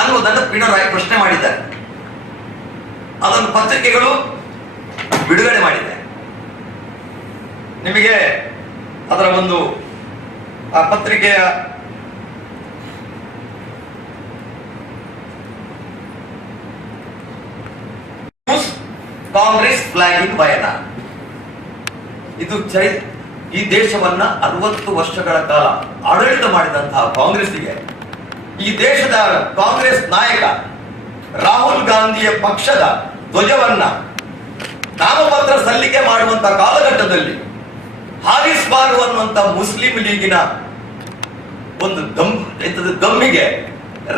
ಅನ್ನುವುದನ್ನು ಪಿಣರಾಯಿ ಪ್ರಶ್ನೆ ಮಾಡಿದ್ದಾರೆ. ಅದನ್ನು ಪತ್ರಿಕೆಗಳು ಬಿಡುಗಡೆ ಮಾಡಿದೆ. ನಿಮಗೆ ಅದರ ಒಂದು ಆ ಪತ್ರಿಕೆಯ ಕಾಂಗ್ರೆಸ್ ಫ್ಲಾಗಿಂಗ್ ವಯನಾಡ್, ಇದು ಈ ದೇಶವನ್ನ 60 ವರ್ಷಗಳ ಕಾಲ ಆಡಳಿತ ಮಾಡಿದಂತಹ ಕಾಂಗ್ರೆಸ್ಸಿಗೆ ಈ ದೇಶದ ಕಾಂಗ್ರೆಸ್ ನಾಯಕ ರಾಹುಲ್ ಗಾಂಧಿಯ ಪಕ್ಷದ ಧ್ವಜವನ್ನ ನಾಮಪತ್ರ ಸಲ್ಲಿಕೆ ಮಾಡುವಂತಹ ಕಾಲಘಟ್ಟದಲ್ಲಿ ಹಾರಿಸಬಾರದು ಅನ್ನುವಂತ ಮುಸ್ಲಿಂ ಲೀಗಿನ ಒಂದು ಗಮ್ಮಿಗೆ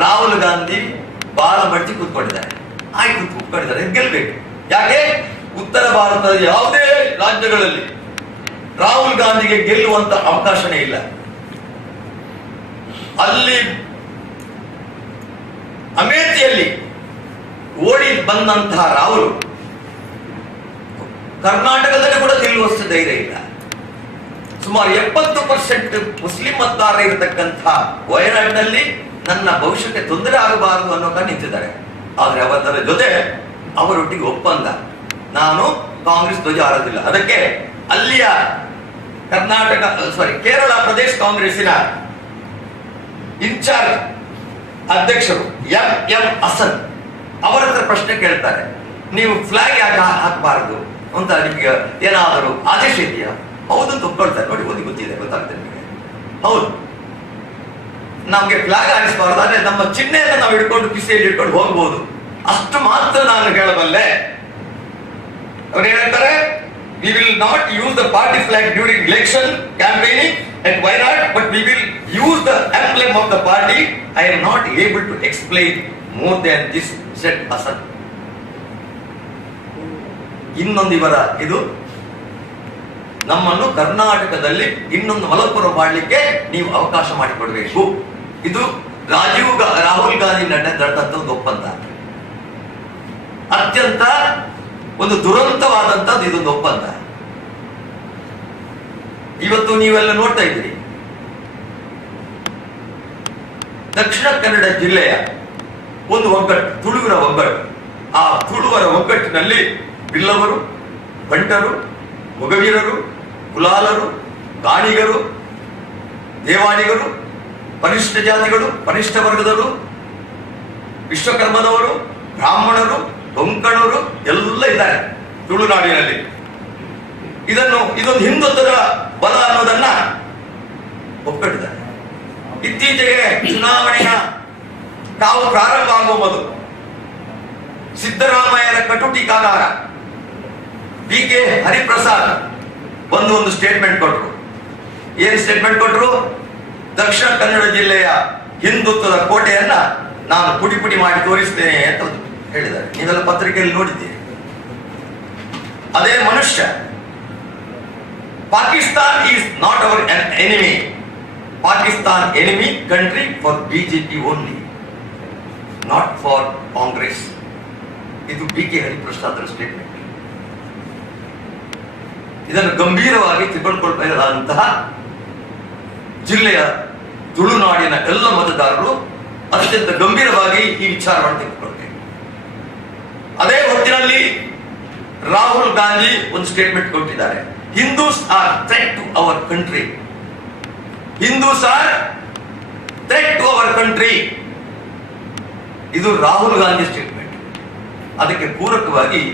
ರಾಹುಲ್ ಗಾಂಧಿ ಬಾಲ ಮಡಚಿ ಕೂತ್ಕೊಂಡಿದ್ದಾರೆ. ಆಯ್ತು, ಕೂತ್ಕೊಂಡಿದ್ದಾರೆ, ಗೆಲ್ಬೇಕು. ಯಾಕೆ? ಉತ್ತರ ಭಾರತದ ಯಾವುದೇ ರಾಜ್ಯಗಳಲ್ಲಿ ರಾಹುಲ್ ಗಾಂಧಿಗೆ ಗೆಲ್ಲುವಂತ ಅವಕಾಶನೇ ಇಲ್ಲ. ಅಲ್ಲಿ ಅಮೇಥಿಯಲ್ಲಿ ಓಡಿ ಬಂದಂತಹ ರಾಹುಲ್ ಕರ್ನಾಟಕದಲ್ಲಿ ಕೂಡ ಗೆಲ್ಲುವಷ್ಟು ಧೈರ್ಯ ಇಲ್ಲ. ಸುಮಾರು 70% ಮುಸ್ಲಿಂ ಮತದಾರ ಇರತಕ್ಕಂಥ ವಯನಾಡಿನಲ್ಲಿ ನನ್ನ ಭವಿಷ್ಯಕ್ಕೆ ತೊಂದರೆ ಆಗಬಾರದು ಅನ್ನೋಕೆ ನಿಂತಿದ್ದಾರೆ. ಆದ್ರೆ ಅವರ ಜೊತೆ ಅವರೊಟ್ಟಿಗೆ ಒಪ್ಪಂದ, ನಾನು ಕಾಂಗ್ರೆಸ್ ಧ್ವಜ ಹಾರೋದಿಲ್ಲ. ಅದಕ್ಕೆ ಅಲ್ಲಿಯ ಕೇರಳ ಪ್ರದೇಶ ಕಾಂಗ್ರೆಸ್ಸಿನ ಇನ್ಚಾರ್ಜ್ ಅಧ್ಯಕ್ಷರು ಎಂ ಹಸನ್ ಅವರ ಹತ್ರ ಪ್ರಶ್ನೆ ಕೇಳ್ತಾರೆ, ನೀವು ಫ್ಲಾಗ್ ಯಾಕೆ ಹಾಕಬಾರದು ಅಂತ ನಿಮಗೆ ಏನಾದರೂ ಆದೇಶ ಇದೆಯಾ? ಹೌದು ಅಂತ ಒಪ್ಕೊಳ್ತಾರೆ. ನೋಡಿ, ಒಂದು ಗೊತ್ತಿದೆ, ಗೊತ್ತಾಗ್ತದೆ ನಿಮಗೆ. ಹೌದು, ನಮ್ಗೆ ಫ್ಲಾಗ್ ಹಾರಿಸಬಾರ್ದು, ಆದ್ರೆ ನಮ್ಮ ಚಿಹ್ನೆಯನ್ನು ನಾವು ಹಿಡ್ಕೊಂಡು ಕಿಸೆಯಲ್ಲಿ ಹಿಡ್ಕೊಂಡು ಹೋಗ್ಬೋದು, ಅಷ್ಟು ಮಾತ್ರ ನಾನು ಹೇಳಬಲ್ಲೆ. ಅವ್ರು ಹೇಳ್ತಾರೆ, we will not use the party flag during election campaigning at Wayanad, but we will use the emblem of the party. I am not able to explain more than this, said Hassan. ಇನ್ನೊಂದು ಇವರ ಇದು ನಮ್ಮನ್ನು ಕರ್ನಾಟಕದಲ್ಲಿ ಇನ್ನೊಂದು ಮಲಪುರ ಮಾಡಲಿಕ್ಕೆ ನೀವು ಅವಕಾಶ ಮಾಡಿಕೊಡ್ಬೇಕು. ಇದು ರಾಹುಲ್ ಗಾಂಧಿ ನಡೆದಂತ ಒಂದು ಒಪ್ಪಂದ. ಅತ್ಯಂತ ಒಂದು ದುರಂತವಾದಂತದ್ದು ಇದೊಂದು ಒಪ್ಪಂದ. ಇವತ್ತು ನೀವೆಲ್ಲ ನೋಡ್ತಾ ಇದ್ದೀರಿ, ದಕ್ಷಿಣ ಕನ್ನಡ ಜಿಲ್ಲೆಯ ಒಂದು ಒಗ್ಗಟ್ಟು, ತುಳುವರ ಒಗ್ಗಟ್ಟು. ಆ ತುಳುವರ ಒಗ್ಗಟ್ಟಿನಲ್ಲಿ ಬಿಲ್ಲವರು, ಬಂಟರು, ಮೊಗವೀರರು, ಕುಲಾಲರು, ಗಾಣಿಗರು, ದೇವಾಣಿಗರು, ಪರಿಶಿಷ್ಟ ಜಾತಿಗಳು, ಪರಿಶಿಷ್ಟ ವರ್ಗದವರು, ವಿಶ್ವಕರ್ಮದವರು, ಬ್ರಾಹ್ಮಣರು, ಕೊಂಕಣರು ಎಲ್ಲ ಇದ್ದಾರೆ ತುಳುನಾಡಿನಲ್ಲಿ. ಇದೊಂದು ಹಿಂದುತ್ವದ ಬಲ ಅನ್ನೋದನ್ನ ಒಪ್ಪಿಟ್ಟಿದ್ದಾರೆ. ಇತ್ತೀಚೆಗೆ ಚುನಾವಣೆಯ ತಾವು ಪ್ರಾರಂಭ ಆಗುವ ಮೊದಲು ಸಿದ್ದರಾಮಯ್ಯರ ಕಟುಟೀಕಾಗಾರ BK ಹರಿಪ್ರಸಾದ್ ಒಂದು ಸ್ಟೇಟ್ಮೆಂಟ್ ಕೊಟ್ಟರು. ಏನ್ ಸ್ಟೇಟ್ಮೆಂಟ್ ಕೊಟ್ಟರು? ದಕ್ಷಿಣ ಕನ್ನಡ ಜಿಲ್ಲೆಯ ಹಿಂದುತ್ವದ ಕೋಟೆಯನ್ನ ನಾನು ಪುಡಿ ಪುಡಿ ಮಾಡಿ ತೋರಿಸ್ತೇನೆ ಅಂತ ಹೇಳಿದ್ದಾರೆ. ನೀವೆಲ್ಲ ಪತ್ರಿಕೆಯಲ್ಲಿ ನೋಡಿದ್ದೀರಿ. ಅದೇ ಮನುಷ್ಯ, Pakistan is not our enemy, Pakistan enemy country for BJP only, not for Congress. ಇದು BK ಹರಿಪ್ರಸಾದ್ ಸ್ಟೇಟ್ಮೆಂಟ್. ಇದನ್ನು ಗಂಭೀರವಾಗಿ ತಿಳ್ಕೊಳ್ಬೇಕಾದಂತಹ ಜಿಲ್ಲೆಯ ತುಳುನಾಡಿನ ಎಲ್ಲ ಮತದಾರರು ಅತ್ಯಂತ ಗಂಭೀರವಾಗಿ ಈ ವಿಚಾರವನ್ನು ತೆಗೆದುಕೊಳ್ಬೇಕು. ಅದೇ ಹೊತ್ತಿನಲ್ಲಿ ರಾಹುಲ್ ಗಾಂಧಿ ಒಂದು ಸ್ಟೇಟ್ಮೆಂಟ್ ಕೊಟ್ಟಿದ್ದಾರೆ, Hindus are threat to our country, Hindus are threat to our country. ಇದು ರಾಹುಲ್ ಗಾಂಧಿ ಸ್ಟೇಟ್ಮೆಂಟ್. ಅದಕ್ಕೆ ಪೂರಕವಾಗಿ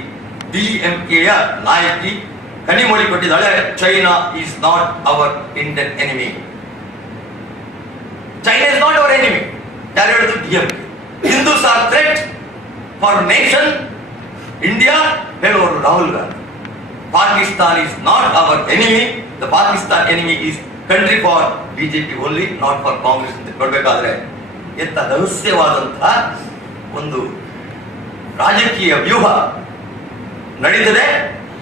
DMKಯ ನಾಯಕಿ ಕನಿಮೊಳಿ ಕೊಟ್ಟಿದ್ದಾಳೆ, China is not our Indian enemy. China is not our enemy. ಯಾರು ಹೇಳಿದ್ರು? DMK. Hindus are threat for nation India ಹೇಳುವರು Rahul Gandhi. Pakistan is not our enemy, the Pakistan enemy is country for BJP only, not for Congress ಅಂತ ಕೊಡ್ಬೇಕಾದ್ರೆ ಎಂತ ರಹಸ್ಯವಾದಂತಹ ಒಂದು ರಾಜಕೀಯ ವ್ಯೂಹ ನಡೀತದೆ.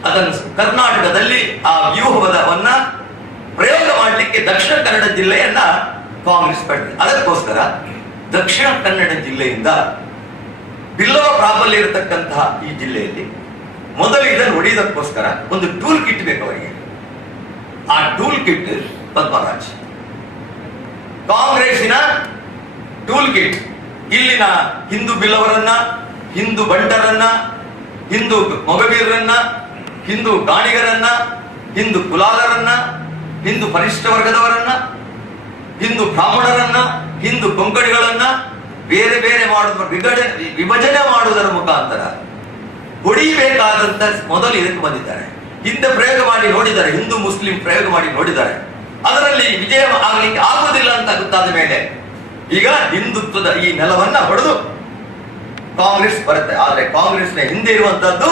ಅದನ್ನು ಕರ್ನಾಟಕದಲ್ಲಿ ಆ ವ್ಯೂಹವನ್ನ ಪ್ರಯೋಗ ಮಾಡಲಿಕ್ಕೆ ದಕ್ಷಿಣ ಕನ್ನಡ ಜಿಲ್ಲೆಯನ್ನ ಕಾಂಗ್ರೆಸ್ ಪಡೆದಿದೆ. ಅದಕ್ಕೋಸ್ಕರ ದಕ್ಷಿಣ ಕನ್ನಡ ಜಿಲ್ಲೆಯಿಂದ ಬಿಲ್ಲವ ಪ್ರಾಬಲ್ಯ ಇರತಕ್ಕಂತಹ ಈ ಜಿಲ್ಲೆಯಲ್ಲಿ ಮೊದಲು ಇದನ್ನು ಹೊಡೆಯೋದಕ್ಕೋಸ್ಕರ ಒಂದು ಟೂಲ್ ಕಿಟ್ ಬೇಕು ಅವರಿಗೆ. ಆ ಟೂಲ್ ಕಿಟ್ ಪದ್ಮರಾಜ್. ಕಾಂಗ್ರೆಸ್ಸಿನ ಟೂಲ್ ಕಿಟ್ ಇಲ್ಲಿನ ಹಿಂದೂ ಬಿಲ್ಲವರನ್ನ, ಹಿಂದೂ ಬಂಟರನ್ನ, ಹಿಂದೂ ಮೊಗವೀರರನ್ನ, ಹಿಂದೂ ಗಾಣಿಗರನ್ನ, ಹಿಂದೂ ಕುಲಾಲರನ್ನ, ಹಿಂದೂ ಪರಿಷ್ಠ ವರ್ಗದವರನ್ನ, ಹಿಂದೂ ಬ್ರಾಹ್ಮಣರನ್ನ, ಹಿಂದೂ ಕೊಂಕಣಿಗಳನ್ನ ಬೇರೆ ಬೇರೆ ವಿಭಜನೆ ಮಾಡುವುದರ ಮುಖಾಂತರ ಹೊಡಿಬೇಕಾದಂತ ಮೊದಲು ಇದಕ್ಕೆ ಬಂದಿದ್ದಾರೆ. ಹಿಂದೆ ಪ್ರಯೋಗ ಮಾಡಿ ನೋಡಿದ್ದಾರೆ, ಹಿಂದೂ ಮುಸ್ಲಿಂ ಪ್ರಯೋಗ ಮಾಡಿ ನೋಡಿದ್ದಾರೆ. ಅದರಲ್ಲಿ ವಿಜಯ ಆಗಲಿಕ್ಕೆ ಆಗುವುದಿಲ್ಲ ಅಂತ ಗೊತ್ತಾದ ಮೇಲೆ ಈಗ ಹಿಂದುತ್ವದ ಈ ನೆಲವನ್ನ ಹೊಡೆದು ಕಾಂಗ್ರೆಸ್ ಬರುತ್ತೆ. ಆದ್ರೆ ಕಾಂಗ್ರೆಸ್ನ ಹಿಂದೆ ಇರುವಂತದ್ದು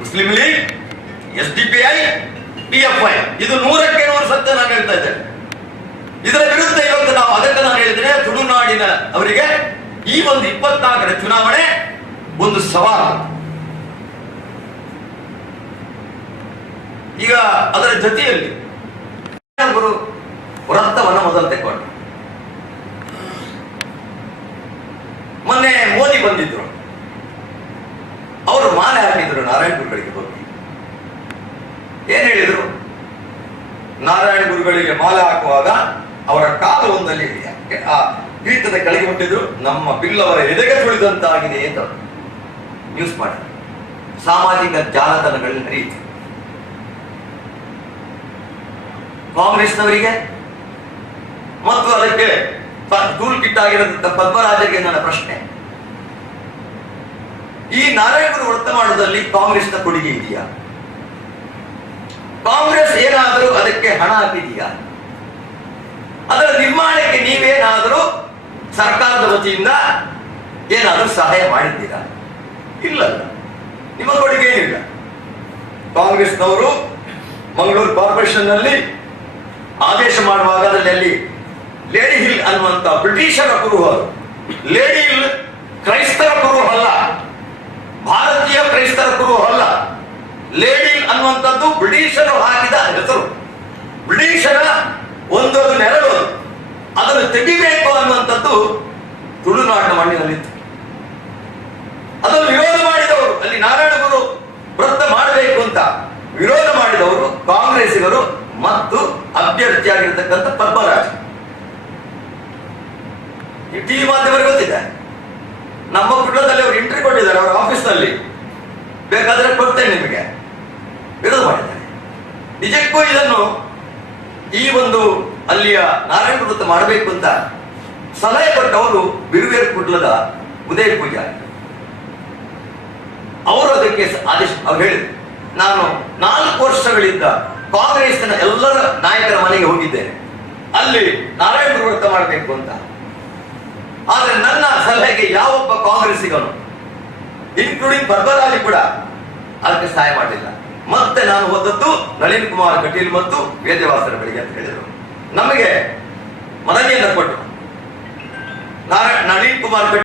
ಮುಸ್ಲಿಂ ಲೀಗ್, SDPI, PFI. ಇದು 100ಕ್ಕೆ 100 ಸತ್ಯ ನಾನು ಹೇಳ್ತಾ ಇದ್ದೇನೆ. ಇದರ ವಿರುದ್ಧ ಇವತ್ತು ನಾವು ಅದಕ್ಕೆ ನಾನು ಹೇಳಿದ್ದೇನೆ, ತುಳುನಾಡಿನ ಅವರಿಗೆ ಈ ಒಂದು 24ರ ಚುನಾವಣೆ ಒಂದು ಸವಾಲು. ಈಗ ಅದರ ಜೊತೆಯಲ್ಲಿ ಗುರು ವ್ರತವನ್ನ ಮೊದಲು ತೆಕ್ಕೊಂಡು, ಮೊನ್ನೆ ಮೋದಿ ಬಂದಿದ್ರು, ಅವರು ಮಾಲೆ ಹಾಕಿದ್ರು ನಾರಾಯಣ ಗುರುಗಳಿಗೆ ಹೋಗಿ. ಏನ್ ಹೇಳಿದ್ರು? ನಾರಾಯಣ ಗುರುಗಳಿಗೆ ಮಾಲೆ ಹಾಕುವಾಗ ಅವರ ಕಾಲು ಒಂದಲ್ಲಿ ಆ ಪೀಠದ ಕೆಳಗೆ ಮುಟ್ಟಿದ್ರು, ನಮ್ಮ ಬಿಲ್ಲವರ ಎದೆಗೆ ತುಳಿದಂತಾಗಿದೆ ಅಂತ ನ್ಯೂಸ್ ಮಾಡಿ ಸಾಮಾಜಿಕ ಜಾಲತಾಣಗಳಲ್ಲಿ ಹರಿಯಿತು. ಕಾಂಗ್ರೆಸ್ನವರಿಗೆ ಮತ್ತು ಅದಕ್ಕೆ ಟೂಲ್ ಕಿಟ್ ಆಗಿರತಕ್ಕ ಪದ್ಮರಾಜರಿಗೆ ನನ್ನ ಪ್ರಶ್ನೆ, ಈ ನಾರಾಯಣಗುರು ವ್ರತ ಮಾಡುವುದರಲ್ಲಿ ಕಾಂಗ್ರೆಸ್ನ ಕೊಡುಗೆ ಇದೆಯಾ? ಕಾಂಗ್ರೆಸ್ ಏನಾದರೂ ಅದಕ್ಕೆ ಹಣ ಹಾಕಿದೆಯಾ? ಅದರ ನಿರ್ಮಾಣಕ್ಕೆ ನೀವೇನಾದರೂ ಸರ್ಕಾರದ ವತಿಯಿಂದ ಏನಾದರೂ ಸಹಾಯ ಮಾಡಿದ್ದೀರಾ? ಇಲ್ಲಲ್ಲ, ನಿಮ್ಮ ಕೊಡುಗೆ ಏನಿಲ್ಲ. ಕಾಂಗ್ರೆಸ್ನವರು ಮಂಗಳೂರು ಕಾರ್ಪೊರೇಷನ್ ನಲ್ಲಿ ಆದೇಶ ಮಾಡುವಾಗ ಅದರಲ್ಲಿ ಲೇಡಿ ಹಿಲ್ ಅನ್ನುವಂತ ಬ್ರಿಟಿಷರ ಕುರುಹು. ಲೇಡಿ ಹಿಲ್ ಕ್ರೈಸ್ತರ ಕುರುಹು ಅಲ್ಲ, ಭಾರತೀಯ ಕ್ರೈಸ್ತರ ಕುರುಹು ಅಲ್ಲ. ಲೇಡಿ ಹಿಲ್ ಅನ್ನುವಂಥದ್ದು ಬ್ರಿಟಿಷರು ಹಾಕಿದ ಹೆಸರು, ಬ್ರಿಟಿಷರ ಒಂದು ನೆರಳು. ಅದನ್ನು ತೆಗಿಬೇಕು ಅನ್ನುವಂಥದ್ದು ತುಳುನಾಡಿನ ಮಣ್ಣಿನಲ್ಲಿತ್ತು. ಅದನ್ನು ವಿರೋಧ ಮಾಡಿದವರು, ಅಲ್ಲಿ ನಾರಾಯಣ ಗುರು ವ್ರತ ಮಾಡಬೇಕು ಅಂತ ವಿರೋಧ ಮಾಡಿದವರು ಕಾಂಗ್ರೆಸ್ಸಿಗರು ಮತ್ತು ಅಭ್ಯರ್ಥಿಯಾಗಿರ್ತಕ್ಕಂಥ ಪದ್ಮರಾಜ್. ಈ ಟಿವಿ ಮಾಧ್ಯಮರಿಗೆ ಗೊತ್ತಿದೆ. ನಮ್ಮ ಕುಟುಂಬದಲ್ಲಿ ಅವರು ಇಂಟರ್ವ್ಯೂ ಕೊಟ್ಟಿದ್ದಾರೆ ಅವರ ಆಫೀಸ್ನಲ್ಲಿ, ಬೇಕಾದ್ರೆ ಕೊಡ್ತೇನೆ ನಿಮಗೆ. ವಿರೋಧ ಮಾಡಿದ್ದಾರೆ. ನಿಜಕ್ಕೂ ಇದನ್ನು ಈ ಒಂದು ಅಲ್ಲಿಯ ನಾರಾಯಣ ವ್ರತ ಮಾಡಬೇಕು ಅಂತ ಸಲಹೆ ಕೊಟ್ಟವರು ಬಿರುವೇರು ಕುಡ್ಲದ ಉದಯ ಪೂಜಾರಿ. ಅವರು ಅದಕ್ಕೆ ಆದೇಶ ಅವ್ರು ಹೇಳಿದ್ರು, ನಾನು 4 ವರ್ಷಗಳಿಂದ ಕಾಂಗ್ರೆಸ್ನ ಎಲ್ಲರ ನಾಯಕರ ಮನೆಗೆ ಹೋಗಿದ್ದೇನೆ, ಅಲ್ಲಿ ನಾರಾಯಣ ವ್ರತ ಮಾಡಬೇಕು ಅಂತ. ಆದ್ರೆ ನನ್ನ ಸಲಹೆಗೆ ಯಾವೊಬ್ಬ ಕಾಂಗ್ರೆಸ್ಸಿಗನು ಇನ್ಕ್ಲೂಡಿಂಗ್ ಪದ್ಮರಾಜ್ ಕೂಡ ಅದಕ್ಕೆ ಸಹಾಯ ಮಾಡಲಿಲ್ಲ. ಮತ್ತೆ ನಾನು ಹೋದದ್ದು ನಳಿನ್ ಕುಮಾರ್ ಕಟೀಲ್ ಮತ್ತು ವೇದವಾಸರ ಬಳಿಗೆ ಅಂತ ಹೇಳಿದರು. ನಮಗೆ ಮನವಿಯನ್ನು ಕೊಟ್ಟು ನಳಿನ್ ಕುಮಾರ್